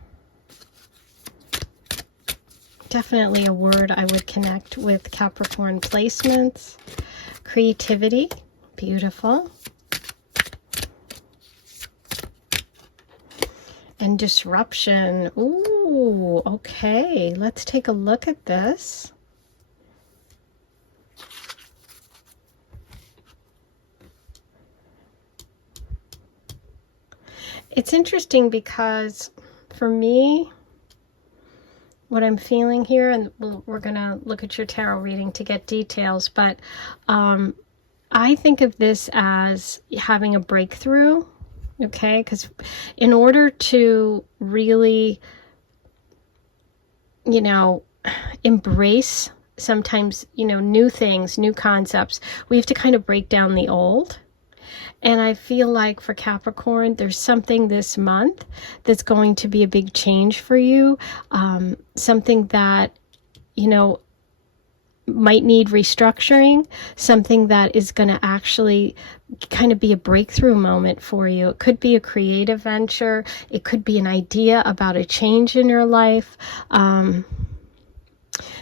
Definitely a word I would connect with Capricorn placements. Creativity, beautiful. And disruption. Ooh, okay. Let's take a look at this. It's interesting because for me, what I'm feeling here, and we're going to look at your tarot reading to get details, but I think of this as having a breakthrough, okay? Because in order to really, embrace sometimes, new things, new concepts, we have to kind of break down the old. And I feel like for Capricorn, there's something this month that's going to be a big change for you. Something that, might need restructuring. Something that is going to actually kind of be a breakthrough moment for you. It could be a creative venture. It could be an idea about a change in your life.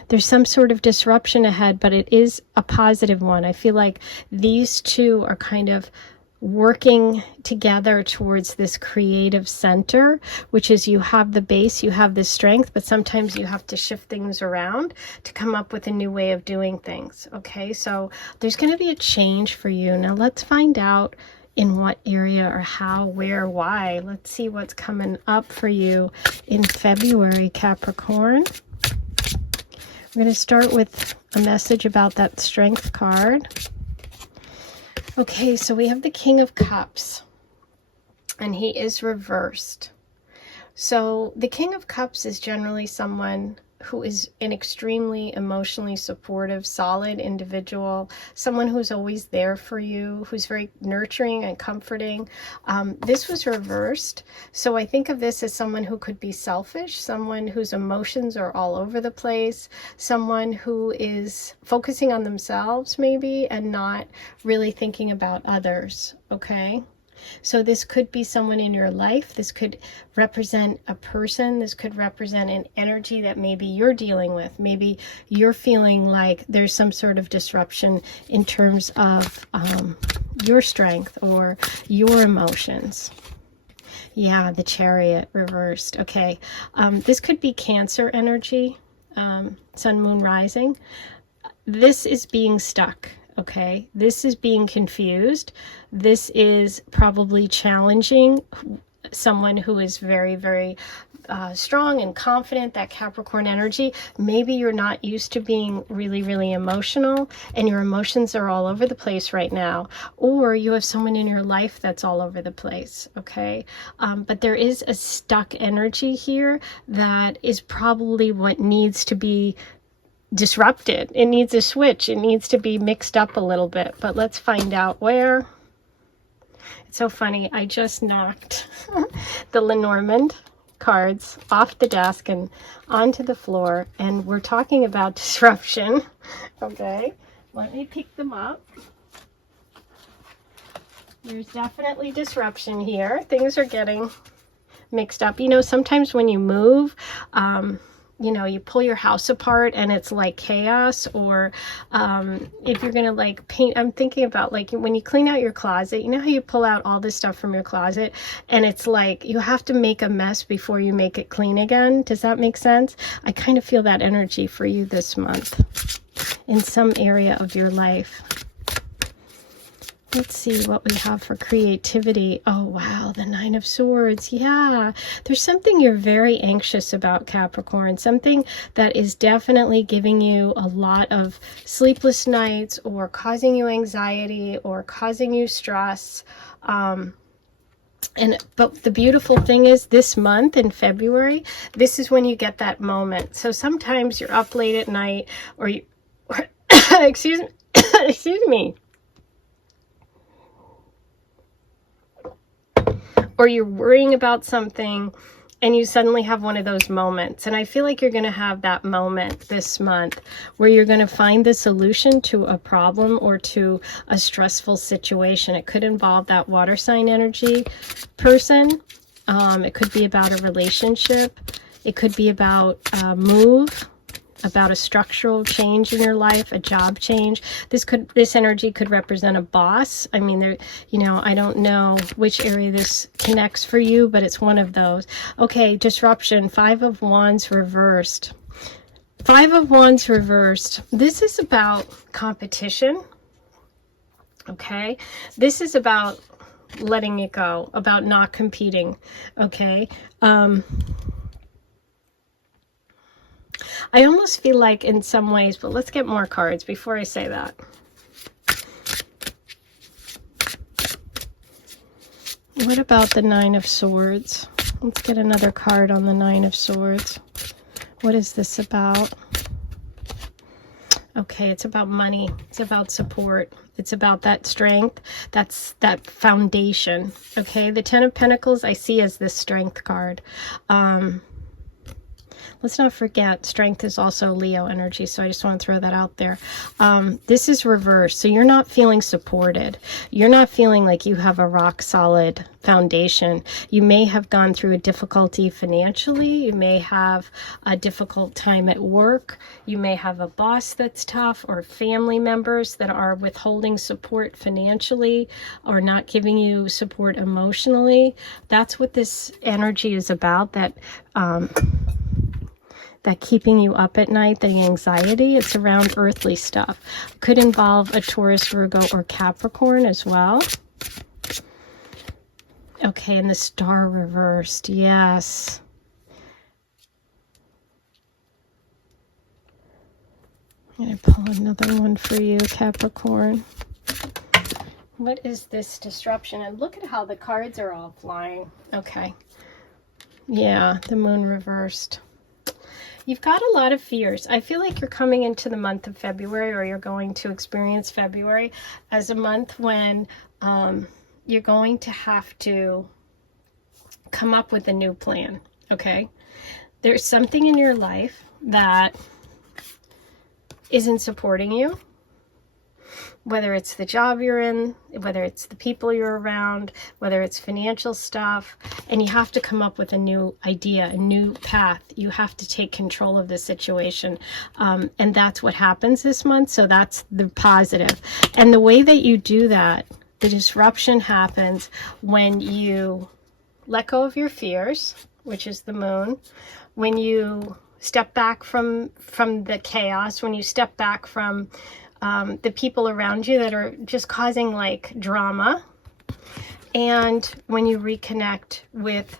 There's some sort of disruption ahead, but it is a positive one. I feel like these two are kind of working together towards this creative center, which is you have the base, you have the strength, but sometimes you have to shift things around to come up with a new way of doing things. Okay, so there's going to be a change for you. Now let's find out in what area or how, where, why. Let's see what's coming up for you in February, Capricorn. We're going to start with a message about that Strength card. Okay, so we have the King of Cups, and he is reversed. So the King of Cups is generally someone who is an extremely emotionally supportive, solid individual, someone who's always there for you, who's very nurturing and comforting. This was reversed, so I think of this as someone who could be selfish, someone whose emotions are all over the place, someone who is focusing on themselves maybe and not really thinking about others, okay? So this could be someone in your life. This could represent a person. This could represent an energy that maybe you're dealing with. Maybe you're feeling like there's some sort of disruption in terms of your strength or your emotions. Yeah, the Chariot reversed. Okay, this could be Cancer energy, Sun, Moon, Rising. This is being stuck. Okay, this is being confused. This is probably challenging someone who is very, very strong and confident, that Capricorn energy. Maybe you're not used to being really, really emotional and your emotions are all over the place right now, or you have someone in your life that's all over the place, okay? But there is a stuck energy here that is probably what needs to be disrupted. It needs a switch. It needs to be mixed up a little bit, but let's find out where. It's so funny. I just knocked the Lenormand cards off the desk and onto the floor, and we're talking about disruption. Okay, let me pick them up. There's definitely disruption here. Things are getting mixed up. You know, sometimes when you move, you know, you pull your house apart and it's like chaos, or if you're gonna like paint, I'm thinking about like when you clean out your closet, you know how you pull out all this stuff from your closet and it's like you have to make a mess before you make it clean again. Does that make sense? I kind of feel that energy for you this month in some area of your life. Let's see what we have for creativity. Oh, wow, the Nine of Swords. Yeah, there's something you're very anxious about, Capricorn. Something that is definitely giving you a lot of sleepless nights or causing you anxiety or causing you stress. But the beautiful thing is this month in February, this is when you get that moment. So sometimes you're up late at night or you, excuse me. Or you're worrying about something and you suddenly have one of those moments. And I feel like you're going to have that moment this month where you're going to find the solution to a problem or to a stressful situation. It could involve that water sign energy person. It could be about a relationship. It could be about a move, about a structural change in your life, a job change. This energy could represent a boss. I mean, there, you know, I don't know which area this connects for you, but it's one of those. Okay, disruption, Five of Wands reversed. Five of Wands reversed. This is about competition. Okay, this is about letting it go, about not competing. Okay, I almost feel like in some ways, but let's get more cards before I say that. What about the Nine of Swords? Let's get another card on the Nine of Swords. What is this about? Okay, it's about money. It's about support. It's about that strength. That's that foundation. Okay, the Ten of Pentacles I see as this strength card. Let's not forget, strength is also Leo energy, so I just want to throw that out there. This is reversed, so you're not feeling supported. You're not feeling like you have a rock solid foundation. You may have gone through a difficulty financially. You may have a difficult time at work. You may have a boss that's tough, or family members that are withholding support financially or not giving you support emotionally. That's what this energy is about, that keeping you up at night, the anxiety. It's around earthly stuff. Could involve a Taurus, Virgo, or Capricorn as well. Okay, and the star reversed. Yes. I'm going to pull another one for you, Capricorn. What is this disruption? And look at how the cards are all flying. Okay. Yeah, the moon reversed. You've got a lot of fears. I feel like you're coming into the month of February, or you're going to experience February as a month when you're going to have to come up with a new plan, okay? There's something in your life that isn't supporting you, whether it's the job you're in, whether it's the people you're around, whether it's financial stuff, and you have to come up with a new idea, a new path. You have to take control of the situation, and that's what happens this month, so that's the positive. And the way that you do that, the disruption happens when you let go of your fears, which is the moon, when you step back from the chaos, when you step back from the people around you that are just causing like drama, and when you reconnect with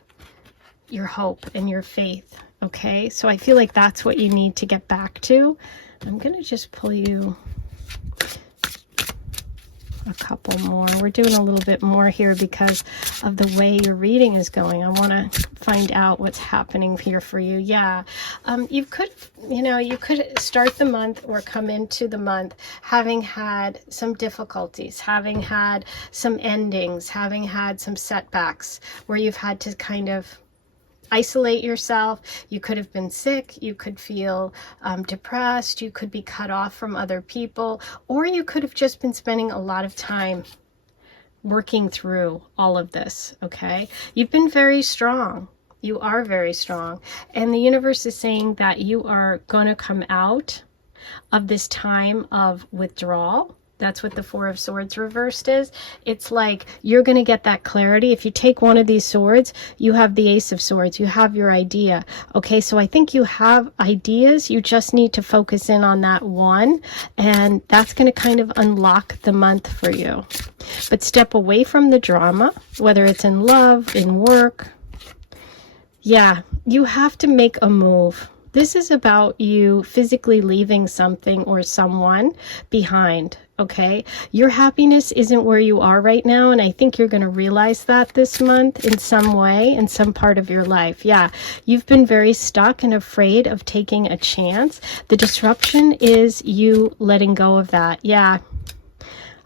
your hope and your faith. Okay, so I feel like that's what you need to get back to. I'm gonna just pull you a couple more. We're doing a little bit more here because of the way your reading is going. I want to find out what's happening here for you. Yeah, you could start the month or come into the month having had some difficulties, having had some endings, having had some setbacks where you've had to kind of isolate yourself. You could have been sick, you could feel depressed, you could be cut off from other people, or you could have just been spending a lot of time working through all of this, okay? You've been very strong. You are very strong. And the universe is saying that you are going to come out of this time of withdrawal. That's what the Four of Swords reversed is. It's like you're going to get that clarity. If you take one of these swords, you have the Ace of Swords. You have your idea. Okay, so I think you have ideas. You just need to focus in on that one. And that's going to kind of unlock the month for you. But step away from the drama, whether it's in love, in work. Yeah, you have to make a move. This is about you physically leaving something or someone behind, okay? Your happiness isn't where you are right now, and I think you're going to realize that this month in some way, in some part of your life. Yeah, you've been very stuck and afraid of taking a chance. The disruption is you letting go of that. Yeah,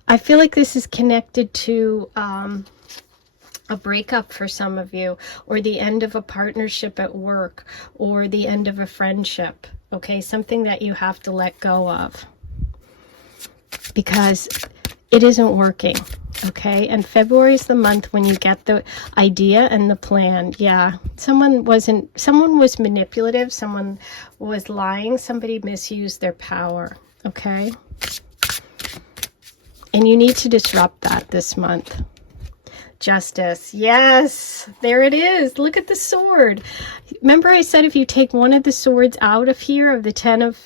I feel like this is connected to a breakup for some of you, or the end of a partnership at work, or the end of a friendship, okay? Something that you have to let go of because it isn't working, okay? And February is the month when you get the idea and the plan. Yeah, someone was manipulative, someone was lying, somebody misused their power, okay? And you need to disrupt that this month. Justice. Yes, there it is. Look at the sword. Remember I said if you take one of the swords out of here, of the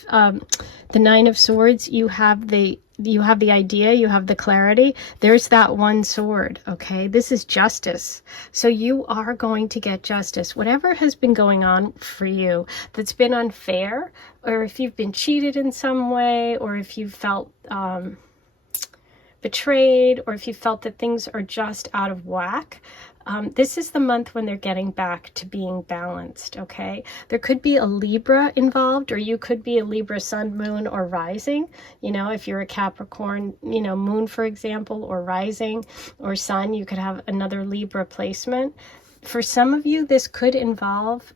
Nine of Swords, you have the idea, you have the clarity. There's that one sword, okay? This is justice. So you are going to get justice. Whatever has been going on for you that's been unfair, or if you've been cheated in some way, or if you felt betrayed, or if you felt that things are just out of whack, this is the month when they're getting back to being balanced, okay? There could be a Libra involved, or you could be a Libra sun, moon, or rising. You know, if you're a Capricorn, you know, moon, for example, or rising, or sun, you could have another Libra placement. For some of you, this could involve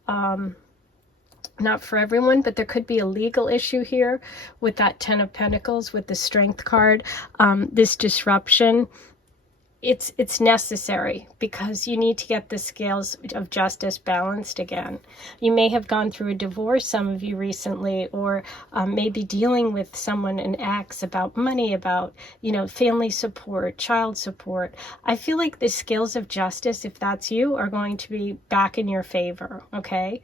Not for everyone, but there could be a legal issue here with that 10 of Pentacles, with the Strength card. This disruption, it's necessary because you need to get the scales of justice balanced again. You may have gone through a divorce, some of you recently, or maybe dealing with someone, an ex, about money, about, you know, family support, child support. I feel like the scales of justice, if that's you, are going to be back in your favor, okay?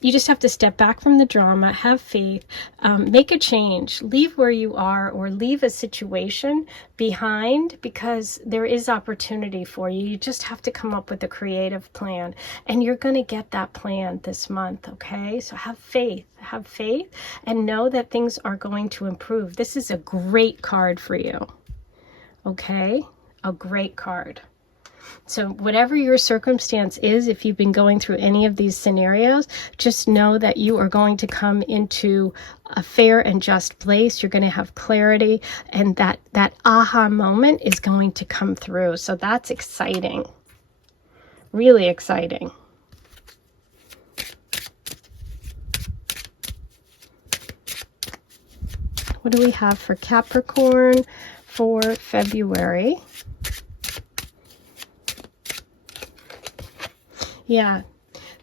You just have to step back from the drama, have faith, make a change, leave where you are, or leave a situation behind, because there is opportunity for you. You just have to come up with a creative plan, and you're going to get that plan this month, okay? So have faith, and know that things are going to improve. This is a great card for you, okay? A great card. So whatever your circumstance is, if you've been going through any of these scenarios, just know that you are going to come into a fair and just place. You're going to have clarity, and that aha moment is going to come through. So that's exciting. Really exciting. What do we have for Capricorn for February? Yeah,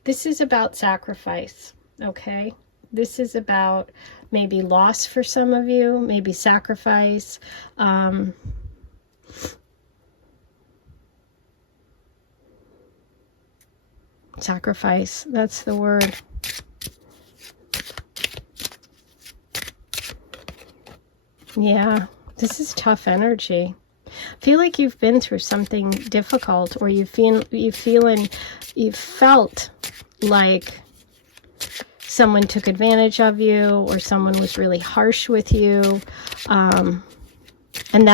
this is about sacrifice, okay? This is about maybe loss for some of you, maybe sacrifice. Sacrifice, that's the word. Yeah, this is tough energy. I feel like you've been through something difficult, or you felt like someone took advantage of you, or someone was really harsh with you. And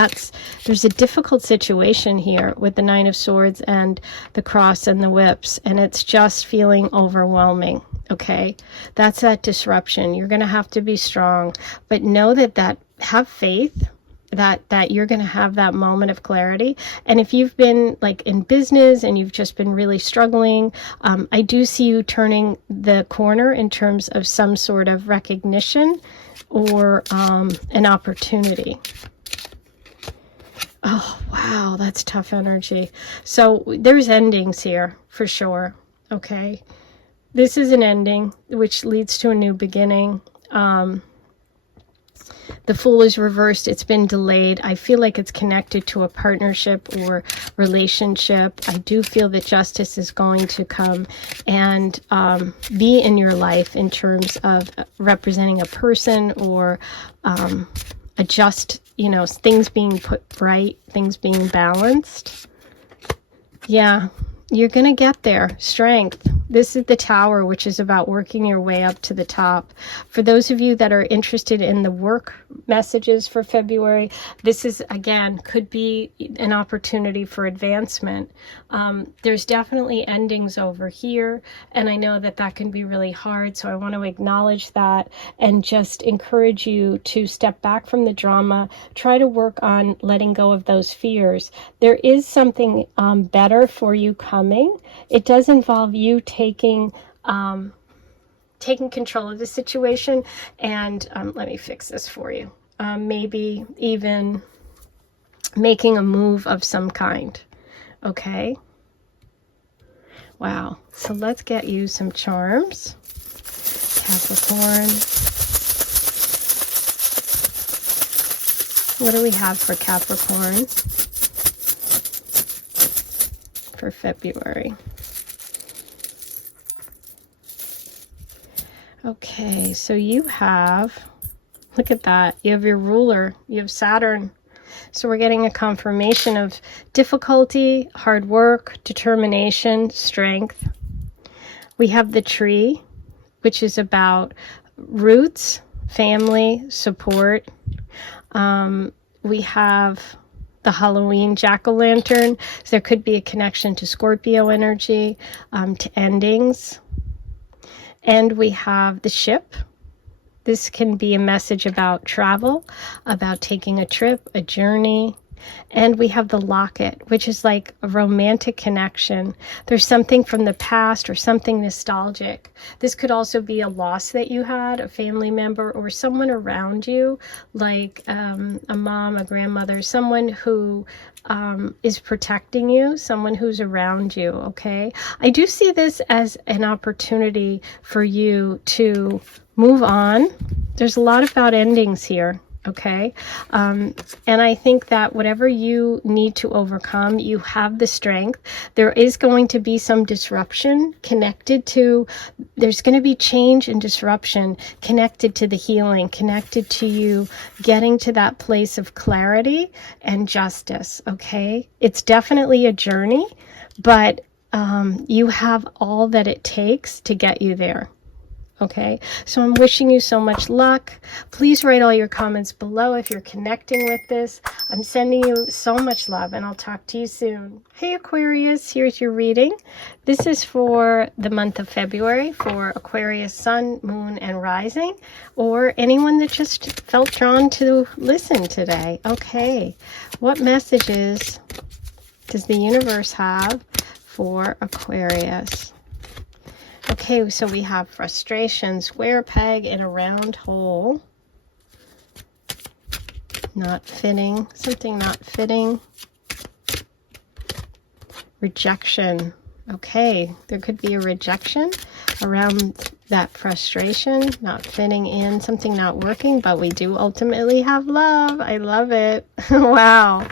there's a difficult situation here with the Nine of Swords and the Cross and the Whips, and it's just feeling overwhelming. Okay, that's that disruption. You're going to have to be strong, but know that have faith that you're going to have that moment of clarity. And if you've been like in business and you've just been really struggling, I do see you turning the corner in terms of some sort of recognition or an opportunity. Oh, wow, that's tough energy. So there's endings here for sure. Okay, this is an ending which leads to a new beginning. The Fool is reversed. It's been delayed. I feel like it's connected to a partnership or relationship. I do feel that justice is going to come and be in your life in terms of representing a person, or a just, you know, things being put right, things being balanced. Yeah, you're going to get there. Strength. This is the Tower, which is about working your way up to the top. For those of you that are interested in the work messages for February, this is, again, could be an opportunity for advancement. There's definitely endings over here, and I know that can be really hard, so I want to acknowledge that and just encourage you to step back from the drama, try to work on letting go of those fears. There is something better for you coming. It does involve you taking control of the situation, and let me fix this for you. Maybe even making a move of some kind. Okay. Wow. So let's get you some charms. Capricorn. What do we have for Capricorn for February? Okay, so you have, look at that, you have your ruler, you have Saturn. So we're getting a confirmation of difficulty, hard work, determination, strength. We have the Tree, which is about roots, family, support. We have the Halloween jack-o'-lantern. So there could be a connection to Scorpio energy, to endings. And we have the Ship. This can be a message about travel, about taking a trip, a journey, And we have the locket, which is like a romantic connection. There's something from the past or something nostalgic. This could also be a loss that you had, a family member or someone around you, like a mom, a grandmother, someone who is protecting you, someone who's around you, okay? I do see this as an opportunity for you to move on. There's a lot about endings here. Okay. And I think that whatever you need to overcome, you have the strength. There is going to be some disruption connected to, there's going to be change and disruption connected to the healing, connected to you getting to that place of clarity and justice. Okay. It's definitely a journey, but you have all that it takes to get you there. Okay, so I'm wishing you so much luck. Please write all your comments below if you're connecting with this. I'm sending you so much love, and I'll talk to you soon. Hey Aquarius, here's your reading. This is for the month of February for Aquarius Sun, Moon, and Rising, or anyone that just felt drawn to listen today. Okay, what messages does the universe have for Aquarius? Okay, so we have frustration, square peg in a round hole. Not fitting, something not fitting. Rejection. Okay, there could be a rejection around that frustration, not fitting in, something not working, but we do ultimately have love. I love it. Wow.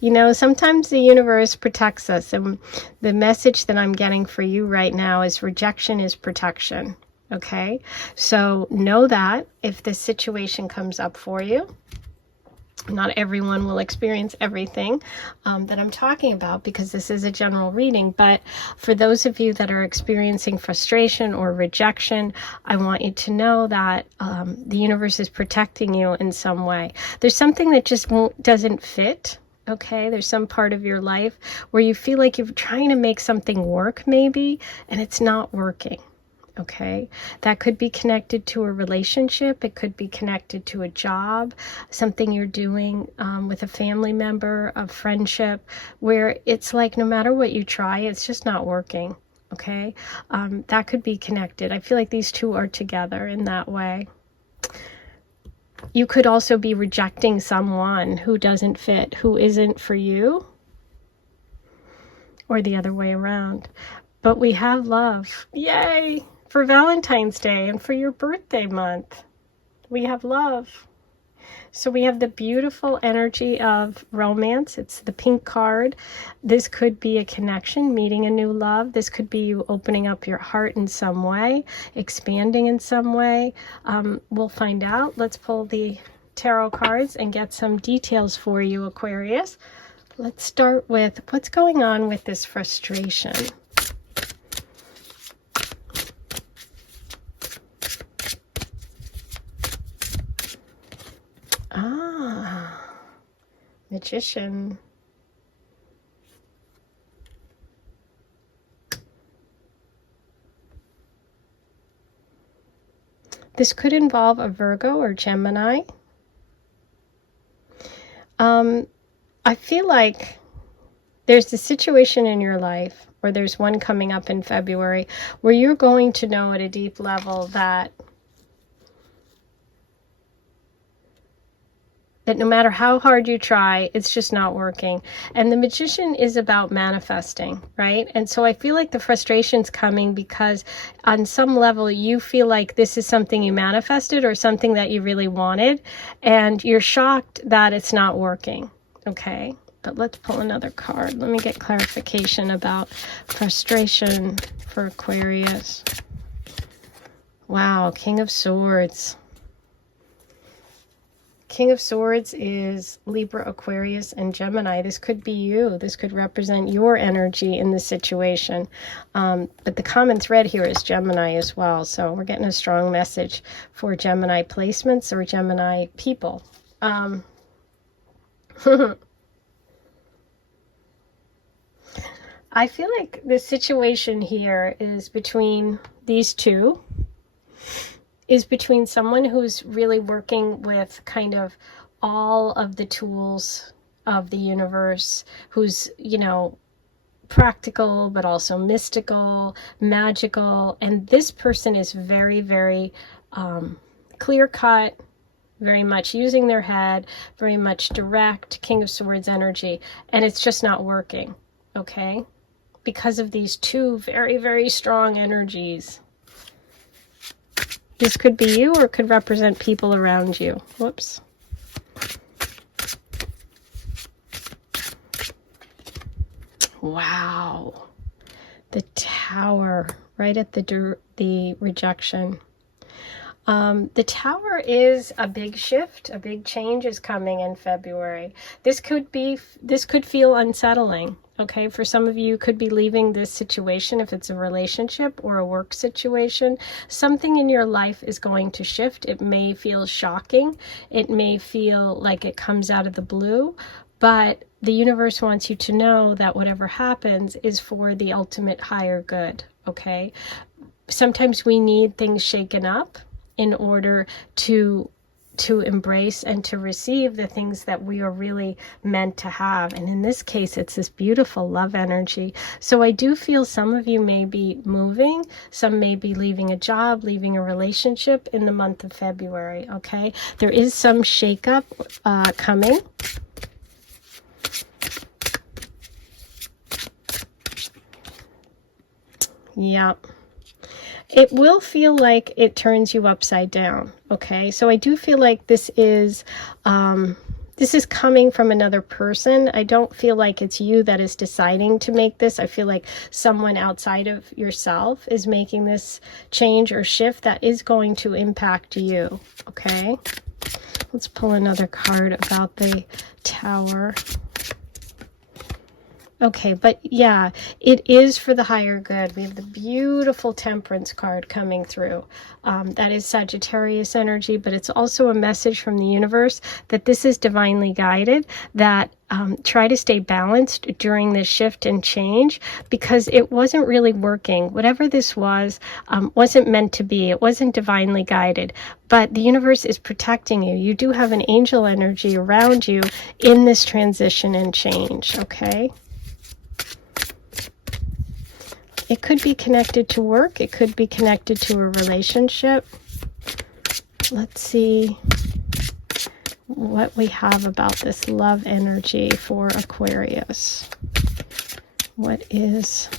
You know, sometimes the universe protects us, and the message that I'm getting for you right now is rejection is protection. Okay, so know that if this situation comes up for you, not everyone will experience everything that I'm talking about, because this is a general reading, but for those of you that are experiencing frustration or rejection, I want you to know that the universe is protecting you in some way. There's something that just doesn't fit. Okay, there's some part of your life where you feel like you're trying to make something work maybe, and it's not working. Okay, that could be connected to a relationship. It could be connected to a job, something you're doing with a family member, a friendship, where it's like no matter what you try, it's just not working. Okay, that could be connected. I feel like these two are together in that way. You could also be rejecting someone who doesn't fit, who isn't for you, or the other way around. But we have love. Yay! For Valentine's Day and for your birthday month, we have love. So we have the beautiful energy of romance. It's the pink card. This could be a connection, meeting a new love. This could be you opening up your heart in some way, expanding in some way. We'll find out. Let's pull the tarot cards and get some details for you, Aquarius. Let's start with what's going on with this frustration. Magician. This could involve a Virgo or Gemini. I feel like there's a situation in your life, or there's one coming up in February, where you're going to know at a deep level that no matter how hard you try, it's just not working. And the Magician is about manifesting, right? And so I feel like the frustration's coming because on some level you feel like this is something you manifested or something that you really wanted, and you're shocked that it's not working, okay? But let's pull another card. Let me get clarification about frustration for Aquarius. Wow, King of Swords. King of Swords is Libra, Aquarius, and Gemini. This could be you. This could represent your energy in this situation. But the common thread here is Gemini as well. So we're getting a strong message for Gemini placements or Gemini people. I feel like the situation here is between these two. Is between someone who's really working with kind of all of the tools of the universe who's, you know, practical, but also mystical, magical. And this person is very, very clear-cut, very much using their head, very much direct, King of Swords energy. And it's just not working, okay? Because of these two very, very strong energies. This could be you or could represent people around you. Whoops. Wow. The Tower, right at the rejection. The Tower is a big shift, a big change is coming in February. This could feel unsettling. Okay, for some of you could be leaving this situation if it's a relationship or a work situation. Something in your life is going to shift. It may feel shocking. It may feel like it comes out of the blue, but the universe wants you to know that whatever happens is for the ultimate higher good, okay? Sometimes we need things shaken up in order to embrace and to receive the things that we are really meant to have. And in this case, it's this beautiful love energy. So I do feel some of you may be moving, some may be leaving a job, leaving a relationship in the month of February, okay? There is some shakeup coming. Yep. It will feel like it turns you upside down, okay? So I do feel like this is coming from another person. I don't feel like it's you that is deciding to make this. I feel like someone outside of yourself is making this change or shift that is going to impact you, okay? Let's pull another card about the Tower. Okay, but yeah, it is for the higher good. We have the beautiful Temperance card coming through. That is Sagittarius energy, but it's also a message from the universe that this is divinely guided, that try to stay balanced during this shift and change, because it wasn't really working. Whatever this was, wasn't meant to be. It wasn't divinely guided, but the universe is protecting you. You do have an angel energy around you in this transition and change, okay? It could be connected to work. It could be connected to a relationship. Let's see what we have about this love energy for Aquarius. What is...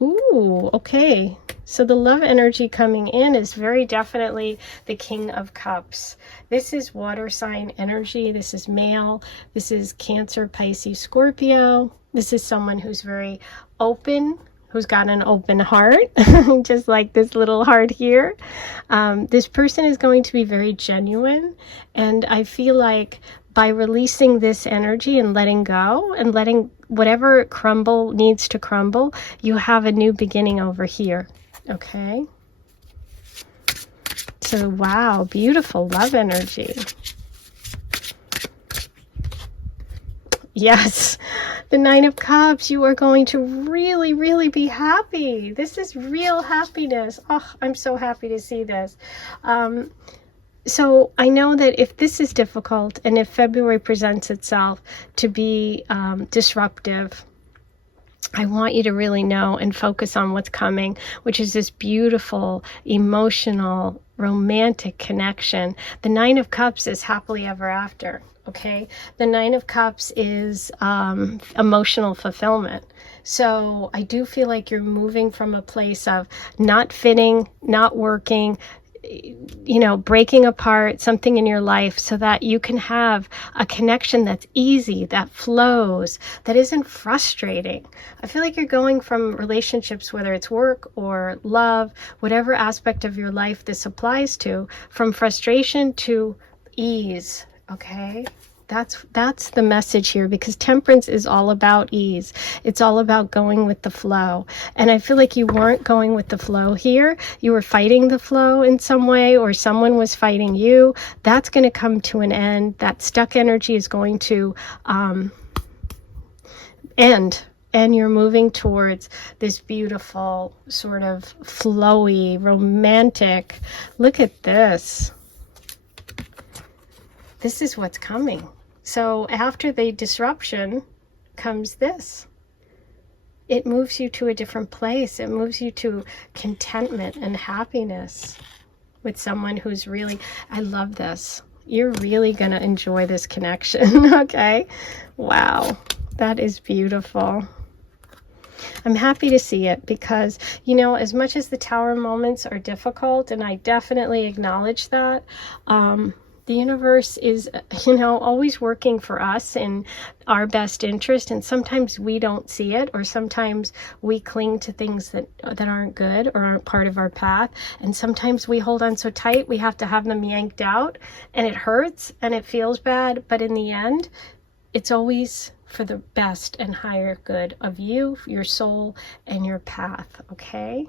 Ooh, okay. So the love energy coming in is very definitely the King of Cups. This is water sign energy. This is male. This is Cancer, Pisces, Scorpio. This is someone who's very open, who's got an open heart, just like this little heart here. This person is going to be very genuine, and I feel like by releasing this energy and letting go and letting whatever crumble needs to crumble, you have a new beginning over here, okay? So, wow, beautiful love energy. Yes, the Nine of Cups, you are going to really, really be happy. This is real happiness. Oh, I'm so happy to see this. So I know that if this is difficult and if February presents itself to be disruptive, I want you to really know and focus on what's coming, which is this beautiful, emotional, romantic connection. The Nine of Cups is happily ever after. Okay, the Nine of Cups is emotional fulfillment. So I do feel like you're moving from a place of not fitting, not working, you know, breaking apart something in your life so that you can have a connection that's easy, that flows, that isn't frustrating. I feel like you're going from relationships, whether it's work or love, whatever aspect of your life this applies to, from frustration to ease. Okay, that's the message here, because Temperance is all about ease. It's all about going with the flow. And I feel like you weren't going with the flow here. You were fighting the flow in some way, or someone was fighting you. That's going to come to an end. That stuck energy is going to end. And you're moving towards this beautiful, sort of flowy, romantic. Look at this. This is what's coming. So after the disruption comes this. It moves you to a different place. It moves you to contentment and happiness with someone who's really, I love this. You're really going to enjoy this connection, okay? Wow, that is beautiful. I'm happy to see it because, you know, as much as the Tower moments are difficult, and I definitely acknowledge that, the universe is, you know, always working for us in our best interest, and sometimes we don't see it, or sometimes we cling to things that aren't good or aren't part of our path, and sometimes we hold on so tight we have to have them yanked out, and it hurts and it feels bad, but in the end, it's always for the best and higher good of you, your soul, and your path, okay?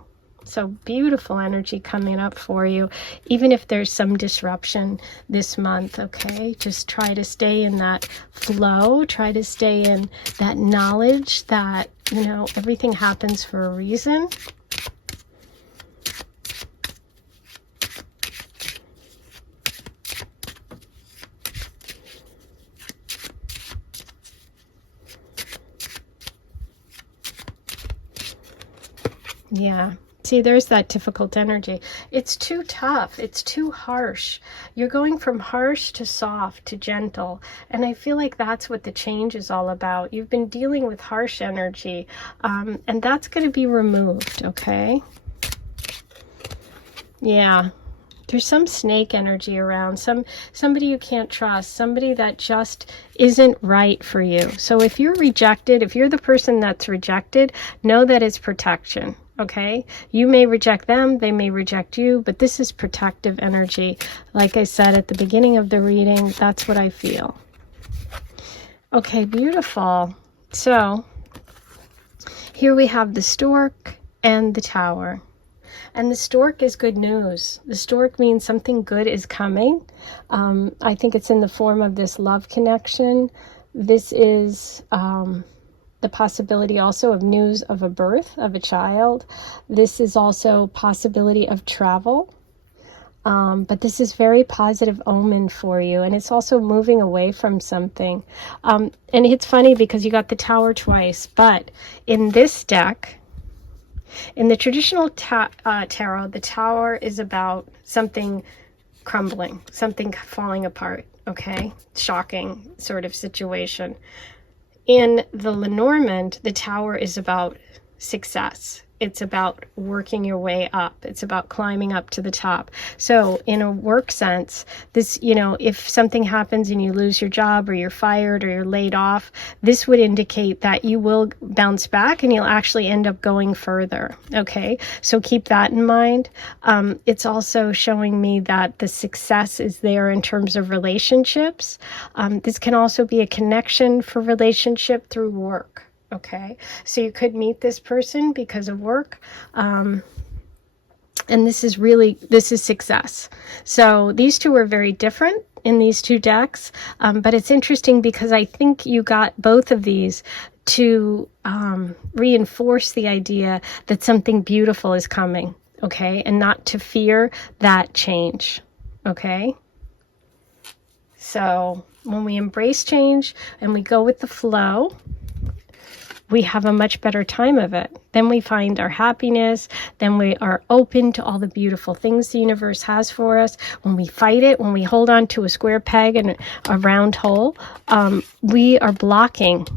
So beautiful energy coming up for you, even if there's some disruption this month, okay? Just try to stay in that flow, try to stay in that knowledge that, you know, everything happens for a reason. Yeah. See, there's that difficult energy. It's too tough. It's too harsh. You're going from harsh to soft to gentle. And I feel like that's what the change is all about. You've been dealing with harsh energy, and that's going to be removed, okay? Yeah. There's some snake energy around, somebody you can't trust, somebody that just isn't right for you. So if you're rejected, if you're the person that's rejected, know that it's protection, okay? You may reject them, they may reject you, but this is protective energy. Like I said at the beginning of the reading, that's what I feel. Okay, beautiful. So here we have the stork and the tower. And the stork is good news. The stork means something good is coming. I think it's in the form of this love connection. This is the possibility also of news of a birth of a child. This is also possibility of travel. But this is very positive omen for you. And it's also moving away from something. And it's funny because you got the tower twice. But in this deck, in the traditional tarot, the tower is about something crumbling, something falling apart, okay? Shocking sort of situation. In the Lenormand, the tower is about success. It's about working your way up. It's about climbing up to the top. So in a work sense, this, you know, if something happens and you lose your job or you're fired or you're laid off, this would indicate that you will bounce back and you'll actually end up going further. Okay, so keep that in mind. It's also showing me that the success is there in terms of relationships. This can also be a connection for relationship through work. Okay, so you could meet this person because of work, and this is success. So these two are very different in these two decks, but it's interesting because I think you got both of these to reinforce the idea that something beautiful is coming, okay, and not to fear that change, okay? So when we embrace change and we go with the flow, we have a much better time of it. Then we find our happiness. Then we are open to all the beautiful things the universe has for us. When we fight it, when we hold on to a square peg and a round hole, we are blocking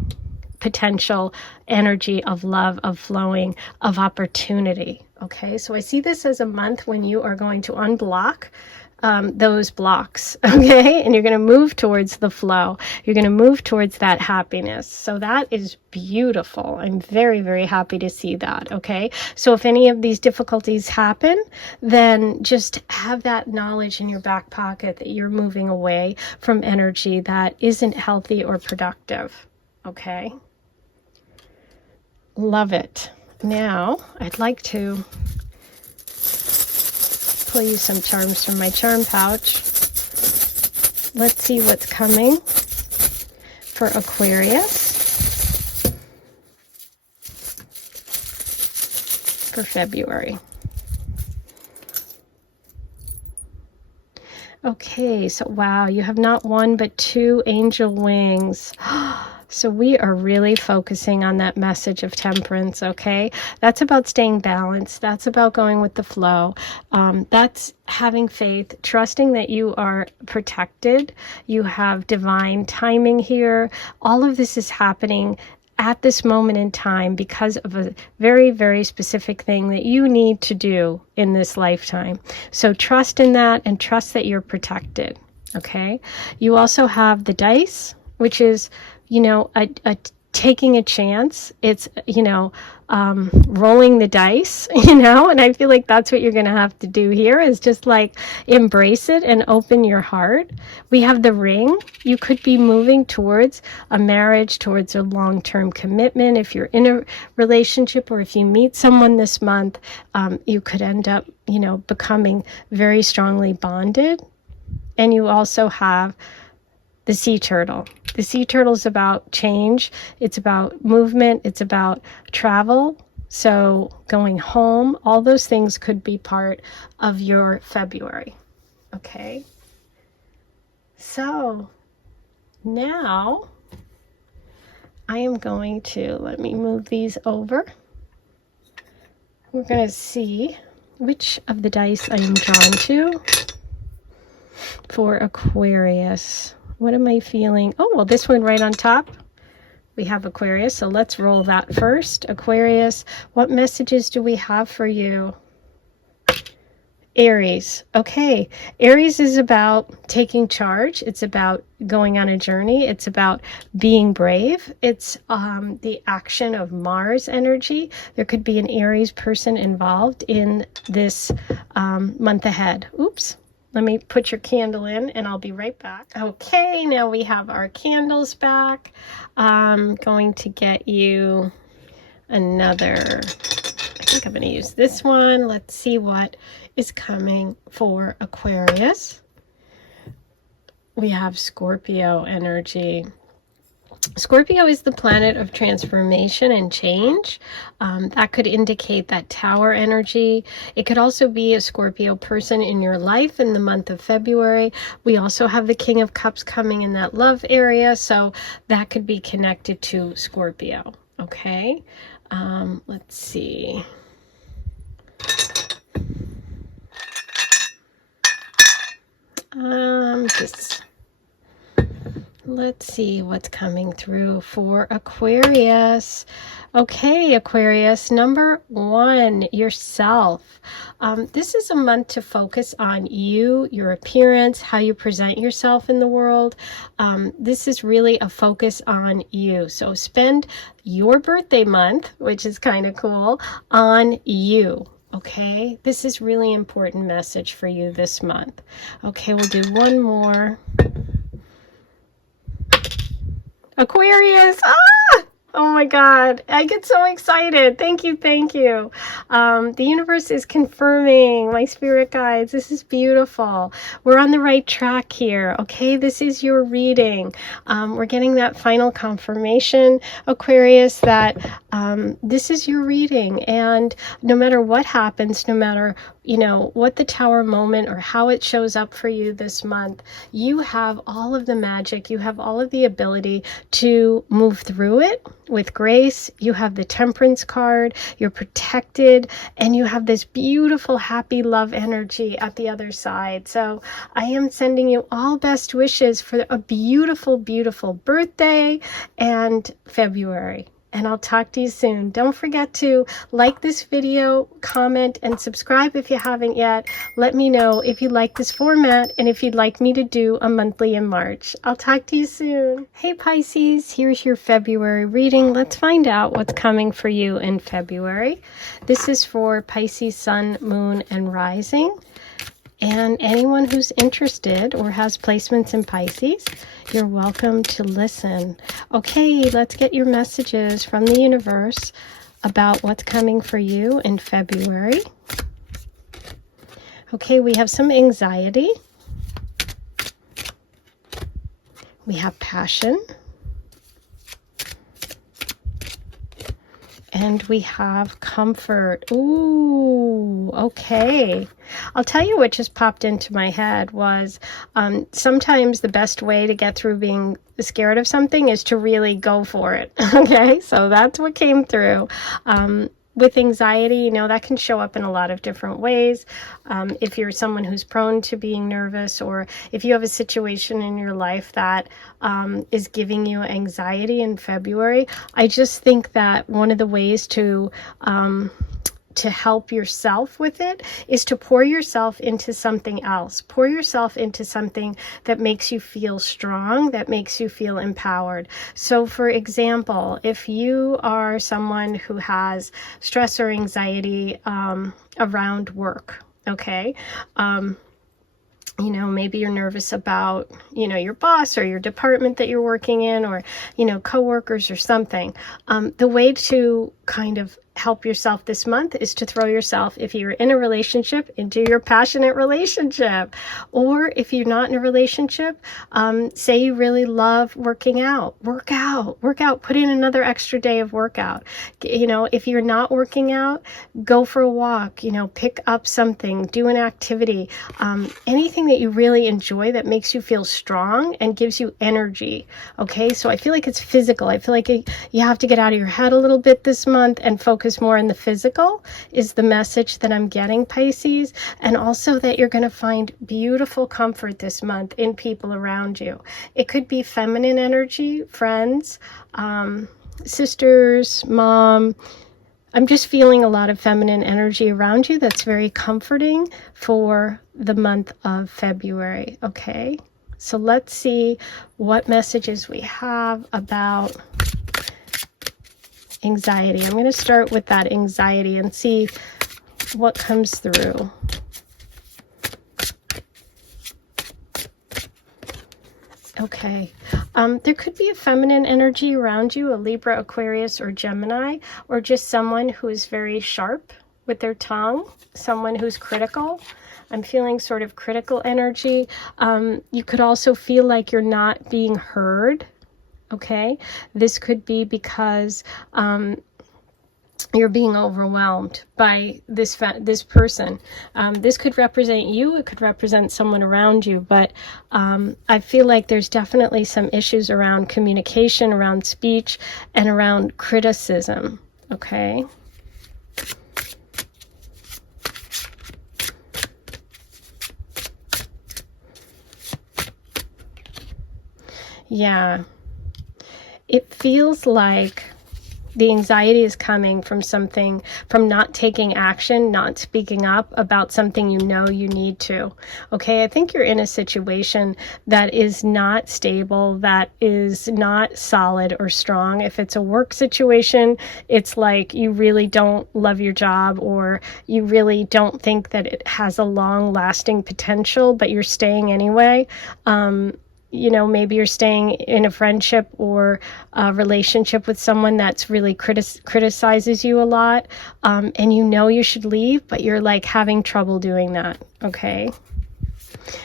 potential energy of love, of flowing, of opportunity. Okay, so I see this as a month when you are going to unblock those blocks, okay? And you're going to move towards the flow. You're going to move towards that happiness. So that is beautiful. I'm very, very happy to see that, okay? So if any of these difficulties happen, then just have that knowledge in your back pocket that you're moving away from energy that isn't healthy or productive, okay? Love it. Now, I'd like to pull you some charms from my charm pouch. Let's see what's coming for Aquarius for February. Okay, so wow, you have not one but two angel wings. So we are really focusing on that message of temperance, okay? That's about staying balanced. That's about going with the flow. That's having faith, trusting that you are protected. You have divine timing here. All of this is happening at this moment in time because of a very, very specific thing that you need to do in this lifetime. So trust in that and trust that you're protected, okay? You also have the dice, which is, you know, a taking a chance. It's, you know, rolling the dice, you know, and I feel like that's what you're going to have to do here is just like embrace it and open your heart. We have the ring. You could be moving towards a marriage, towards a long-term commitment. If you're in a relationship or if you meet someone this month, you could end up, you know, becoming very strongly bonded. And you also have the sea turtle. The sea turtle is about change. It's about movement. It's about travel. So going home, all those things could be part of your February. Okay. So now I am going to, let me move these over. We're going to see which of the dice I am drawn to for Aquarius. What am I feeling? Oh, well, this one right on top. We have Aquarius, so let's roll that first. Aquarius, what messages do we have for you? Aries. Okay, Aries is about taking charge. It's about going on a journey. It's about being brave. It's the action of Mars energy. There could be an Aries person involved in this month ahead. Oops. Let me put your candle in and I'll be right back. Okay, now we have our candles back. I'm going to get you another, I think I'm going to use this one. Let's see what is coming for Aquarius. We have Scorpio energy. Scorpio is the planet of transformation and change. That could indicate that tower energy. It could also be a Scorpio person in your life in the month of February. We also have the King of Cups coming in that love area, so that could be connected to Scorpio. Okay, let's see. Let's see what's coming through for Aquarius. Okay, Aquarius, number one, yourself. This is a month to focus on you, your appearance, how you present yourself in the world. This is really a focus on you. So spend your birthday month, which is kind of cool, on you. Okay, this is really important message for you this month. Okay, we'll do one more. Aquarius, oh my God, I get so excited. Thank you, thank you. The universe is confirming, my spirit guides, this is beautiful. We're on the right track here, okay? This is your reading. We're getting that final confirmation, Aquarius, that this is your reading. And no matter what happens, no matter, you know, what the tower moment or how it shows up for you this month, you have all of the magic, you have all of the ability to move through it with grace. You have the Temperance card, you're protected, and you have this beautiful, happy love energy at the other side. So I am sending you all best wishes for a beautiful, beautiful birthday and February. And I'll talk to you soon. Don't forget to like this video, comment, and subscribe if you haven't yet. Let me know if you like this format and if you'd like me to do a monthly in March. I'll talk to you soon. Hey Pisces, here's your February reading. Let's find out what's coming for you in February. This is for Pisces, Sun, Moon, and Rising. And anyone who's interested or has placements in Pisces, you're welcome to listen. Okay, let's get your messages from the universe about what's coming for you in February. Okay, we have some anxiety. We have passion. And we have comfort. Ooh, okay. I'll tell you what just popped into my head was sometimes the best way to get through being scared of something is to really go for it. Okay, so that's what came through. With anxiety, you know, that can show up in a lot of different ways. If you're someone who's prone to being nervous, or if you have a situation in your life that is giving you anxiety in February, I just think that one of the ways to help yourself with it is to pour yourself into something else. Pour yourself into something that makes you feel strong, that makes you feel empowered. So for example, if you are someone who has stress or anxiety around work, okay, you know, maybe you're nervous about, you know, your boss or your department that you're working in, or, you know, coworkers or something. The way to kind of help yourself this month is to throw yourself, if you're in a relationship, into your passionate relationship. Or if you're not in a relationship, say you really love working out, work out, put in another extra day of workout. You know, if you're not working out, go for a walk, you know, pick up something, do an activity, anything that you really enjoy that makes you feel strong and gives you energy. Okay, so I feel like it's physical. I feel like you have to get out of your head a little bit this month and focus more in the physical is the message that I'm getting, Pisces. And also that you're going to find beautiful comfort this month in people around you. It could be feminine energy, friends, sisters, mom. I'm just feeling a lot of feminine energy around you that's very comforting for the month of February. Okay, so let's see what messages we have about anxiety. I'm going to start with that anxiety and see what comes through. Okay, there could be a feminine energy around you, a Libra, Aquarius, or Gemini, or just someone who is very sharp with their tongue, someone who's critical. I'm feeling sort of critical energy. You could also feel like you're not being heard. Okay, this could be because you're being overwhelmed by this person. This could represent you, it could represent someone around you, but I feel like there's definitely some issues around communication, around speech, and around criticism. Okay. Yeah. It feels like the anxiety is coming from something, from not taking action, not speaking up about something you know you need to. Okay, I think you're in a situation that is not stable, that is not solid or strong. If it's a work situation, it's like you really don't love your job, or you really don't think that it has a long-lasting potential, but you're staying anyway. You know, maybe you're staying in a friendship or a relationship with someone that's really criticizes you a lot, and you know you should leave, but you're like having trouble doing that. Okay,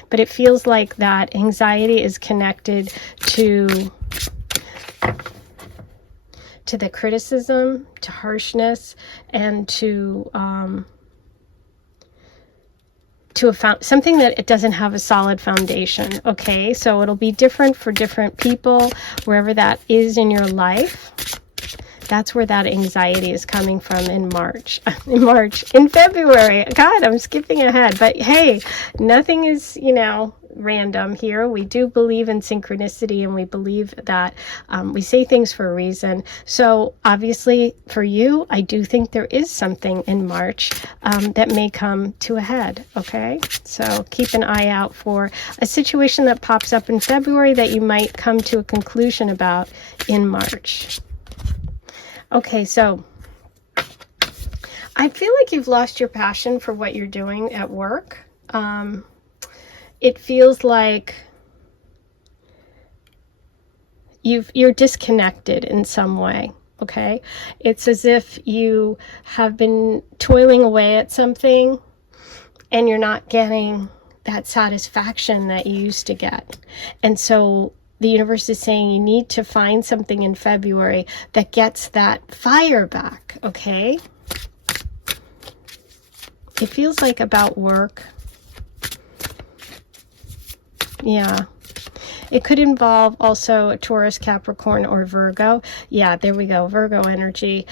but it feels like that anxiety is connected to the criticism, to harshness, and to something that it doesn't have a solid foundation. Okay, so it'll be different for different people, wherever that is in your life. That's where that anxiety is coming from in March. In February. God, I'm skipping ahead. But hey, nothing is, you know, random here. We do believe in synchronicity, and we believe that we say things for a reason. So obviously for you, I do think there is something in March that may come to a head. Okay, so keep an eye out for a situation that pops up in February that you might come to a conclusion about in March. Okay, so I feel like you've lost your passion for what you're doing at work. It feels like you're disconnected in some way. Okay, it's as if you have been toiling away at something and you're not getting that satisfaction that you used to get. And so the universe is saying you need to find something in February that gets that fire back, okay? It feels like about work. Yeah. It could involve also Taurus, Capricorn, or Virgo. Yeah, there we go. Virgo energy.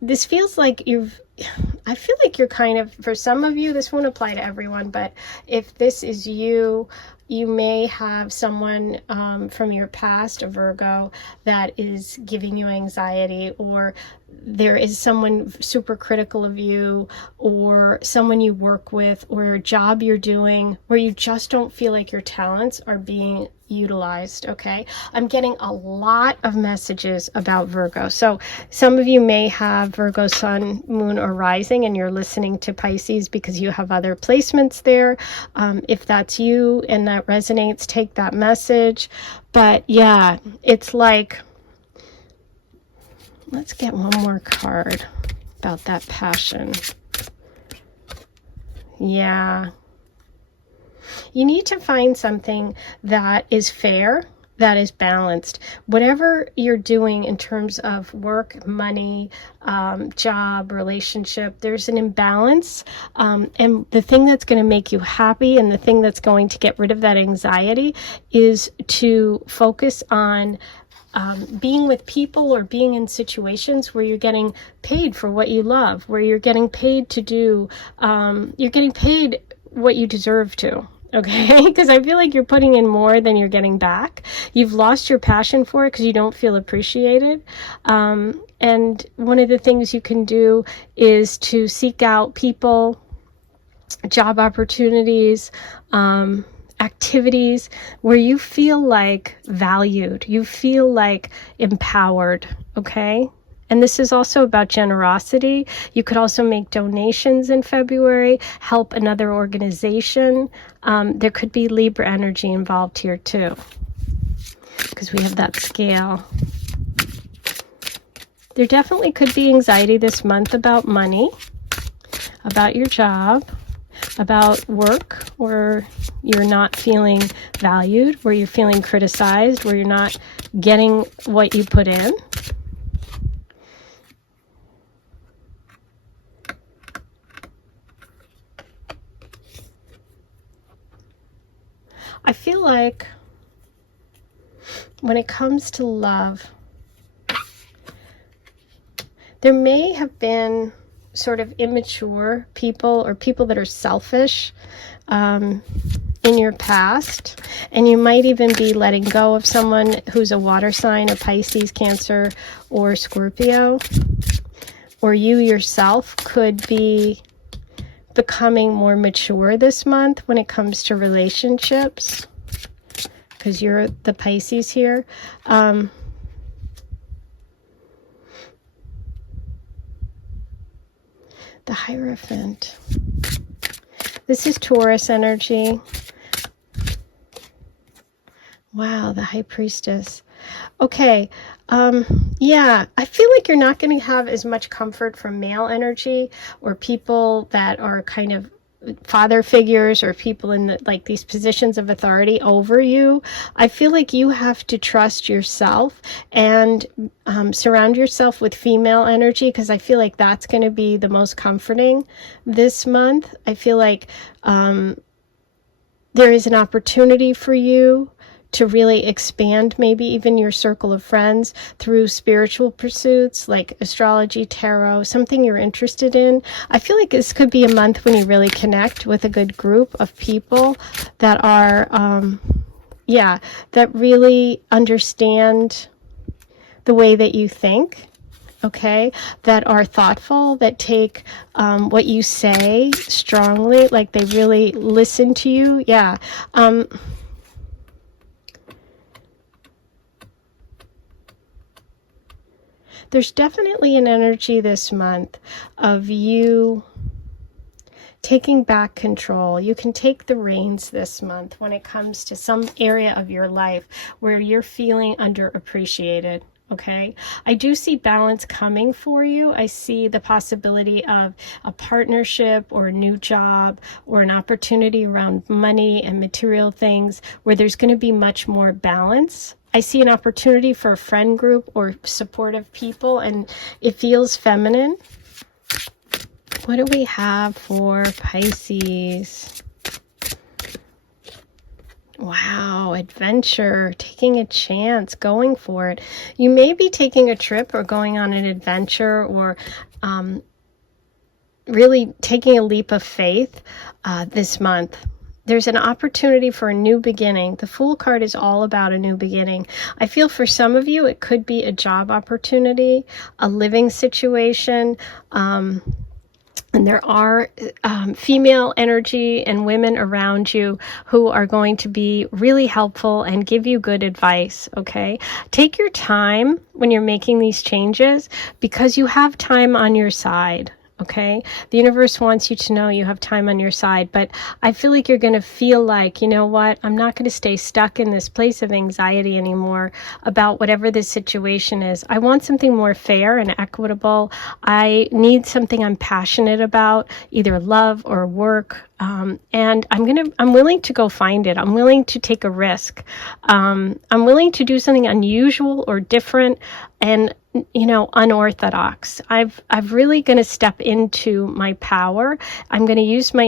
This feels like I feel like you're kind of, for some of you, this won't apply to everyone, but if this is you, you may have someone from your past, a Virgo, that is giving you anxiety, or there is someone super critical of you, or someone you work with, or a job you're doing where you just don't feel like your talents are being utilized, okay? I'm getting a lot of messages about Virgo. So some of you may have Virgo sun, moon, or rising, and you're listening to Pisces because you have other placements there. If that's you and that resonates, take that message. But yeah, it's like, let's get one more card about that passion. Yeah. You need to find something that is fair, that is balanced. Whatever you're doing in terms of work, money, job, relationship, there's an imbalance. And the thing that's going to make you happy and the thing that's going to get rid of that anxiety is to focus on being with people or being in situations where you're getting paid for what you love, where you're getting paid to do, you're getting paid what you deserve to. Okay, because I feel like you're putting in more than you're getting back. You've lost your passion for it because you don't feel appreciated. And one of the things you can do is to seek out people, job opportunities, activities where you feel like valued, you feel like empowered, okay? And this is also about generosity. You could also make donations in February, help another organization. There could be Libra energy involved here too, because we have that scale. There definitely could be anxiety this month about money, about your job, about work, where you're not feeling valued, where you're feeling criticized, where you're not getting what you put in. I feel like when it comes to love, there may have been sort of immature people or people that are selfish in your past, and you might even be letting go of someone who's a water sign, a Pisces, Cancer, or Scorpio, or you yourself could be becoming more mature this month when it comes to relationships, because you're the Pisces here. The Hierophant. This is Taurus energy. Wow, the High Priestess. Okay, yeah, I feel like you're not going to have as much comfort from male energy or people that are kind of father figures or people in the, like these positions of authority over you. I feel like you have to trust yourself and surround yourself with female energy, because I feel like that's going to be the most comforting this month. I feel like there is an opportunity for you to really expand maybe even your circle of friends through spiritual pursuits like astrology, tarot, something you're interested in. I feel like this could be a month when you really connect with a good group of people that are, that really understand the way that you think, okay, that are thoughtful, that take what you say strongly, like they really listen to you. Yeah. There's definitely an energy this month of you taking back control. You can take the reins this month when it comes to some area of your life where you're feeling underappreciated, Okay, I do see balance coming for you. I see the possibility of a partnership or a new job or an opportunity around money and material things where there's going to be much more balance. I see an opportunity for a friend group or supportive people, and it feels feminine. What do we have for Pisces? Wow, adventure, taking a chance, going for it. You may be taking a trip or going on an adventure, or really taking a leap of faith this month. There's an opportunity for a new beginning. The Fool card is all about a new beginning. I feel for some of you, it could be a job opportunity, a living situation, and there are female energy and women around you who are going to be really helpful and give you good advice, okay? Take your time when you're making these changes because you have time on your side, okay? The universe wants you to know you have time on your side, but I feel like you're going to feel like, you know what, I'm not going to stay stuck in this place of anxiety anymore about whatever this situation is. I want something more fair and equitable. I need something I'm passionate about, either love or work. And I'm willing to go find it. I'm willing to take a risk. I'm willing to do something unusual or different and, unorthodox. I've really going to step into my power. I'm going to use my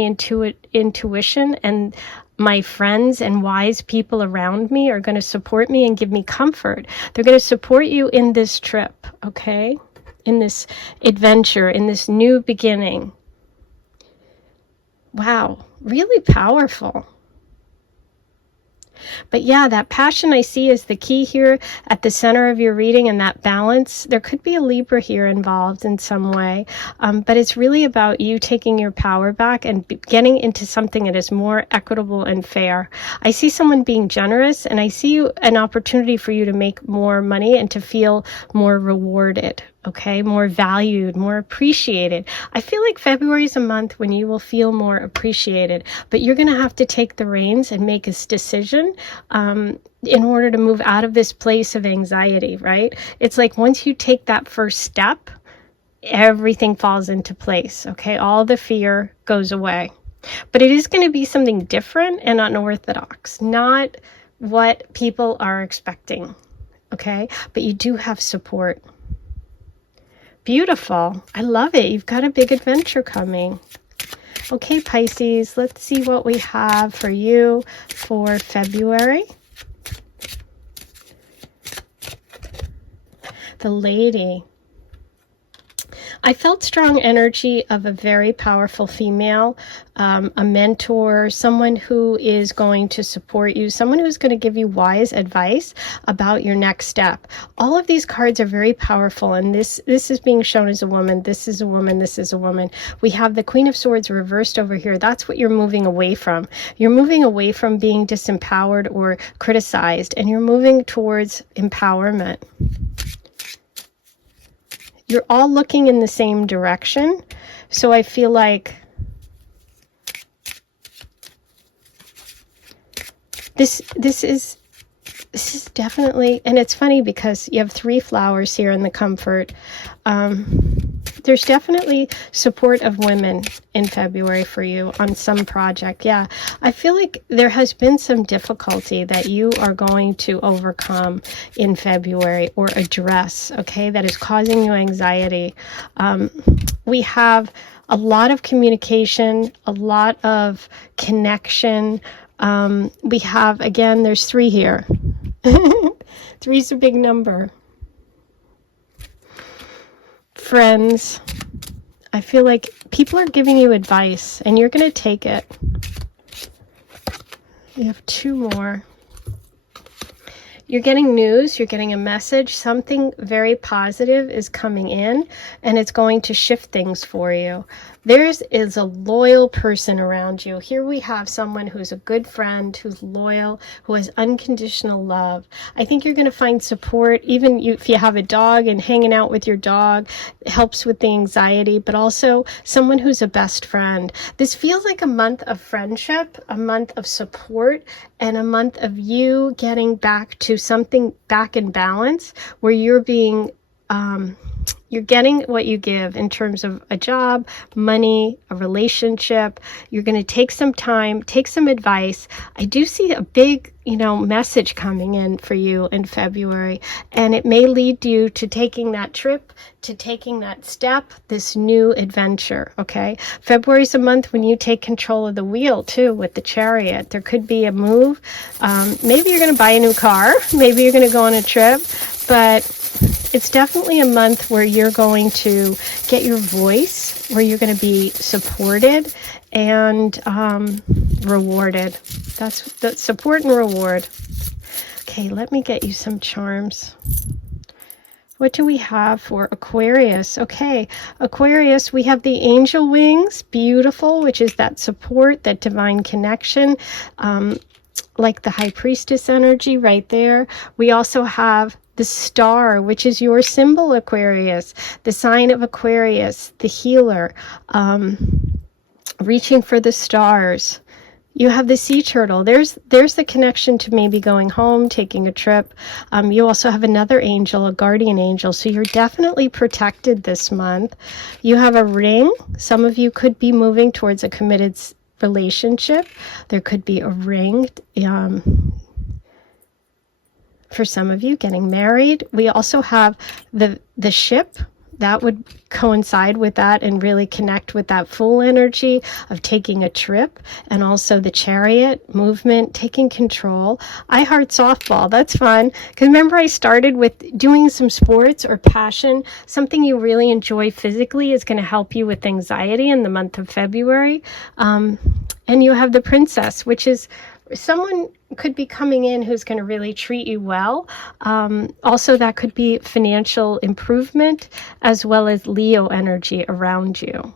intuition, and my friends and wise people around me are going to support me and give me comfort. They're going to support you in this trip, okay? In this adventure, in this new beginning. Wow, really powerful. But yeah, that passion I see is the key here at the center of your reading, and that balance. There could be a Libra here involved in some way, but it's really about you taking your power back and getting into something that is more equitable and fair. I see someone being generous, and I see an opportunity for you to make more money and to feel more rewarded. Okay, more valued, more appreciated. I feel like February is a month when you will feel more appreciated, but you're going to have to take the reins and make a decision in order to move out of this place of anxiety, right? It's like once you take that first step, everything falls into place, okay? All the fear goes away. But it is going to be something different and unorthodox, not what people are expecting, okay? But you do have support. Beautiful. I love it. You've got a big adventure coming. Okay, Pisces, let's see what we have for you for February. The Lady. I felt strong energy of a very powerful female, a mentor, someone who is going to support you, someone who's going to give you wise advice about your next step. All of these cards are very powerful, and this is being shown as a woman. This is a woman. This is a woman. We have the Queen of Swords reversed over here. That's what you're moving away from. You're moving away from being disempowered or criticized, and you're moving towards empowerment. You're all looking in the same direction. So I feel like this is definitely, and it's funny because you have 3 flowers here in the comfort. There's definitely support of women in February for you on some project. Yeah, I feel like there has been some difficulty that you are going to overcome in February or address, okay, that is causing you anxiety. We have a lot of communication, a lot of connection. We have, again, there's 3 here. 3 is a big number. Friends, I feel like people are giving you advice and you're going to take it. You have 2 more. You're getting news, you're getting a message, something very positive is coming in, and it's going to shift things for you. There is a loyal person around you. Here we have someone who's a good friend, who's loyal, who has unconditional love. I think you're going to find support, even if you have a dog, and hanging out with your dog helps with the anxiety, but also someone who's a best friend. This feels like a month of friendship, a month of support, and a month of you getting back to something back in balance, where you're being you're getting what you give in terms of a job, money, a relationship. You're going to take some time, take some advice. I do see a big, message coming in for you in February, and it may lead you to taking that trip, to taking that step, this new adventure, okay? February is a month when you take control of the wheel, too, with the Chariot. There could be a move. Maybe you're going to buy a new car. Maybe you're going to go on a trip, but it's definitely a month where you're going to get your voice, where you're going to be supported and rewarded. That's the support and reward. Okay, let me get you some charms. What do we have for Aquarius? Okay, Aquarius, we have the angel wings, beautiful, which is that support, that divine connection, like the high priestess energy right there. We also have the star, which is your symbol, Aquarius, the sign of Aquarius, the healer, reaching for the stars. You have the sea turtle. There's the connection to maybe going home, taking a trip. You also have another angel, a guardian angel. So you're definitely protected this month. You have a ring. Some of you could be moving towards a committed relationship. There could be a ring. For some of you, getting married. We also have the ship. That would coincide with that and really connect with that full energy of taking a trip, and also the Chariot movement, taking control. I heart softball. That's fun. Because remember, I started with doing some sports or passion. Something you really enjoy physically is going to help you with anxiety in the month of February. And you have the princess, which is someone could be coming in who's going to really treat you well. Also, that could be financial improvement, as well as Leo energy around you.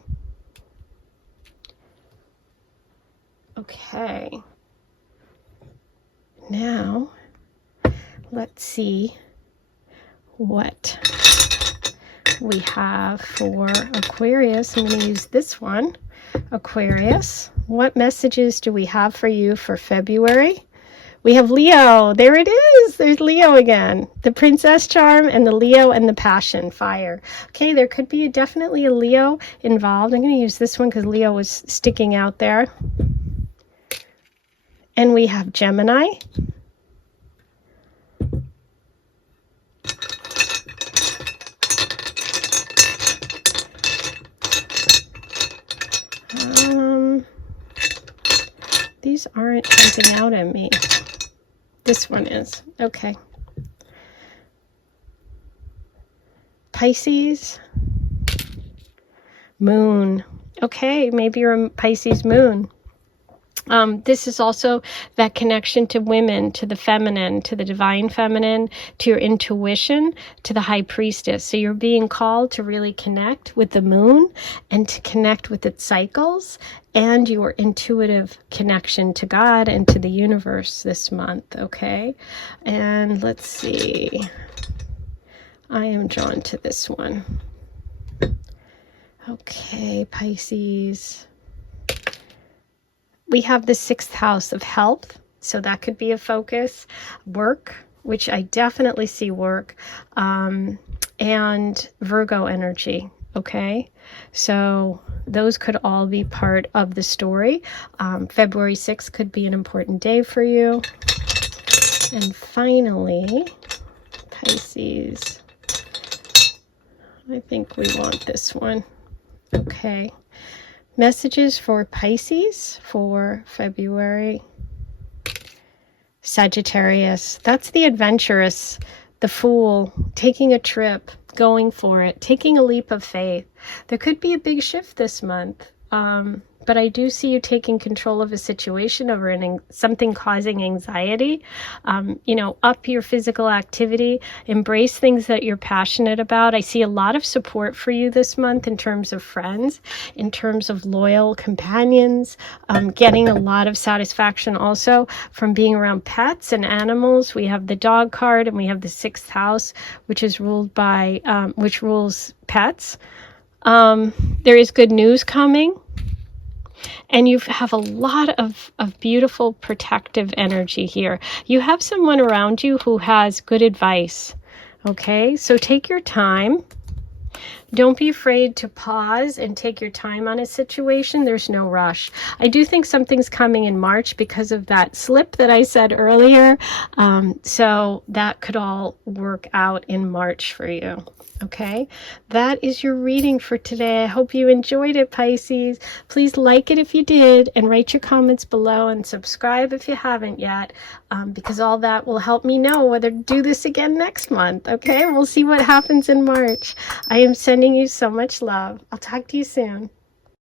Okay. Now, let's see what we have for Aquarius. I'm going to use this one. Aquarius, what messages do we have for you for February? We have Leo. There it is. There's Leo again. The princess charm and the Leo and the passion, fire. Okay, there could be definitely a Leo involved. I'm going to use this one because Leo was sticking out there. And we have Gemini. These aren't jumping out at me. This one is. Okay. Pisces. Moon. Okay, maybe you're a Pisces moon. This is also that connection to women, to the feminine, to the divine feminine, to your intuition, to the high priestess. So you're being called to really connect with the moon and to connect with its cycles and your intuitive connection to God and to the universe this month, okay? And let's see. I am drawn to this one. Okay, Pisces. We have the 6th house of health, so that could be a focus. Work, which I definitely see work, and Virgo energy, okay? So those could all be part of the story. February 6th could be an important day for you. And finally, Pisces. I think we want this one. Okay. Messages for Pisces for February. Sagittarius. That's the adventurous, the fool, taking a trip, going for it, taking a leap of faith. There could be a big shift this month. but I do see you taking control of a situation over something causing anxiety. You know, up your physical activity, embrace things that you're passionate about. I see a lot of support for you this month in terms of friends, in terms of loyal companions, getting a lot of satisfaction also from being around pets and animals. We have the dog card and we have the 6th house, which is ruled by, which rules pets. There is good news coming. And you have a lot of beautiful protective energy here. You have someone around you who has good advice. Okay, so take your time. Don't be afraid to pause and take your time on a situation. There's no rush. I do think something's coming in March because of that slip that I said earlier. So that could all work out in March for you. Okay, that is your reading for today. I hope you enjoyed it, Pisces. Please like it if you did, and write your comments below, and subscribe if you haven't yet, because all that will help me know whether to do this again next month. Okay, we'll see what happens in March. I am sending you so much love. I'll talk to you soon.